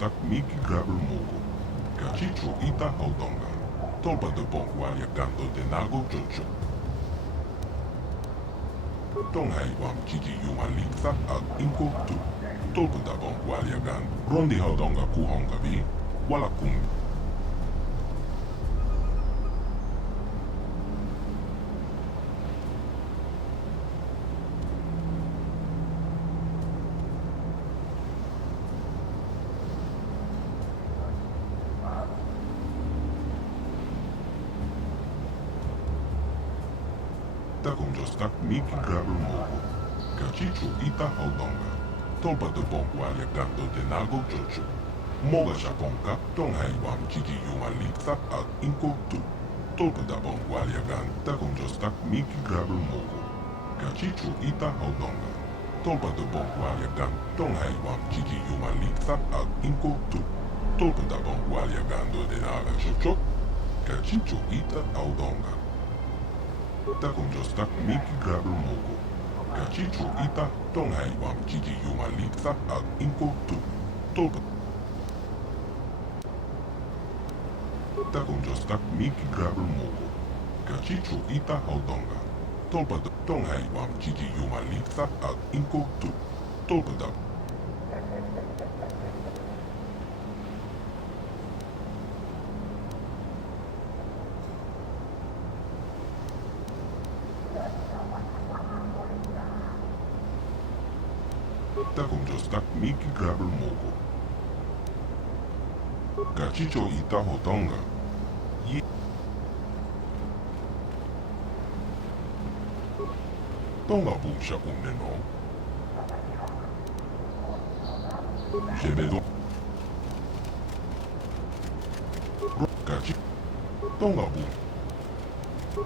tak miki grabel mogo. Kachicho ita haudonga. Tolpa de bon waliagando de nago jojo. Tonghai wam kiki yumalikta ag inko tu. Tolpa da bon waliagando. Rondi haudonga kuhonga bi. Wala kum. Tak miki grabel mogo. Kachicho ita haudonga. Tolpa de bon waliagando de nago jojo. Moga shakonka, tonghai wam kiki yumalikta ag inko tu. Tolpa da bon waliagan, takonjostak miki grabel mogo. Kachicho ita haudonga. Tolpa de bon waliagan, tonghai wam kiki yumalikta ag inko tu. Tolpa da bon waliagando de naga jojo. Kachicho ita haudonga. Takonjostak miki grabel mogo. Kachicho ita, tonghai wam kiki yumalikta ag inko tu. Tolpa Takonjostak miki grabel mogo. Kachicho ita haudonga. Tolpa de tonghai wam kiki yumalikta ag inko tu. Tolpa da. Takonjostak miki grabel mogo. Kachicho ita haudonga. Tonga busha uneno. Jebedo. Kachi. Tonga bu.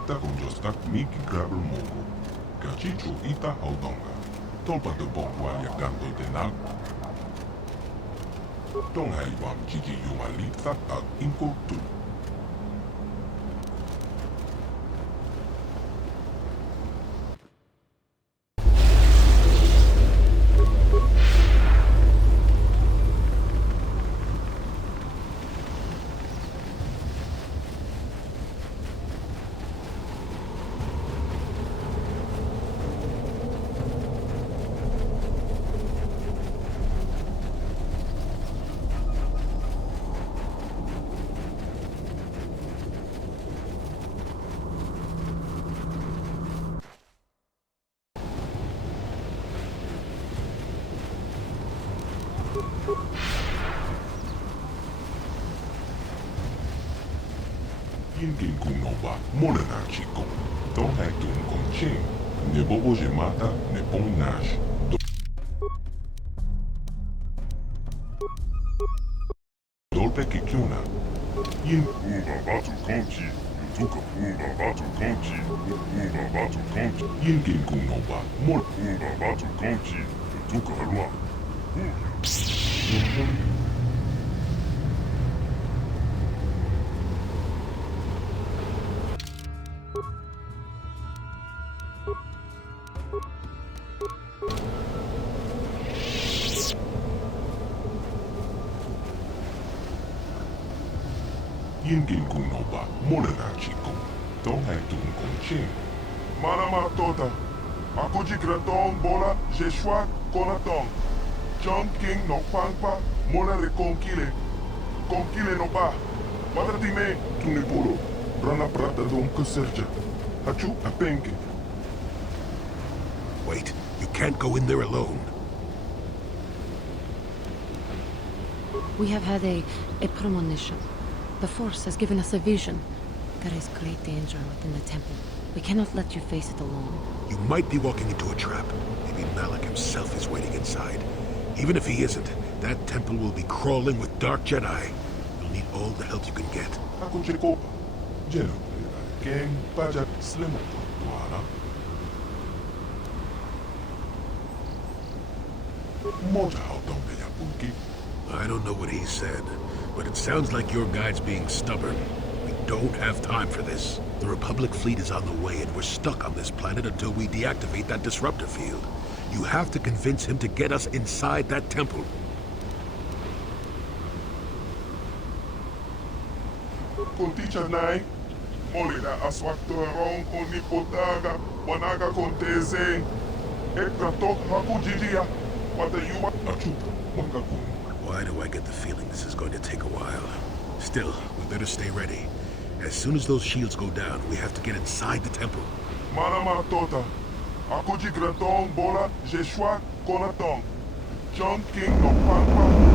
Takonjostak miki grabel mogo. Kachicho ita haudonga. Tolpa de bon waliagando de nag. Tonghai wam kiki yumalikta ag inko tu. Yinkin kunoba, molena chico. Tonghai tun kong ching. Ne bobo jemata, ne pong nash. Dolpe kikyuna. Yin uba batu konchi. Yutuka uba batu konchi. Uba batu konchi. Yinkin kunoba, mol uba batu konchi. Yutuka halwa. Yinkin kunoba, molena chico. Tonghai tun kong ching. Manama tota. Akuji kraton bola, jeshwa konatong. John King no pangpa, mola reconkile. Konkile no ba. Matatime, tunipuro. Rana prata don kuserja. Hachu apenke. Wait, you can't go in there alone. We have had a premonition. The Force has given us a vision. There is great danger within the temple. We cannot let you face it alone. You might be walking into a trap. Maybe Malak himself is waiting inside. Even if he isn't, that temple will be crawling with dark Jedi. You'll need all the help you can get. Ako cheko. Jeno. Ken pajak slimo. Tuana. Moja haudonga ya punki. I don't know what he said, but it sounds like your guide's being stubborn. We don't have time for this. The Republic fleet is on the way and we're stuck on this planet until we deactivate that disruptor field. You have to convince him to get us inside that temple. con teacher nai. Molina aswaktorong con nipotaga, wanaga con teze. Ekra tok haku jidia, wata yuwa achu, wakakun. Why do I get the feeling this is going to take a while? Still, we better stay ready. As soon as those shields go down, we have to get inside the temple. Manama tota, aku jigratong bola, jeshua konatong. John King no pampa,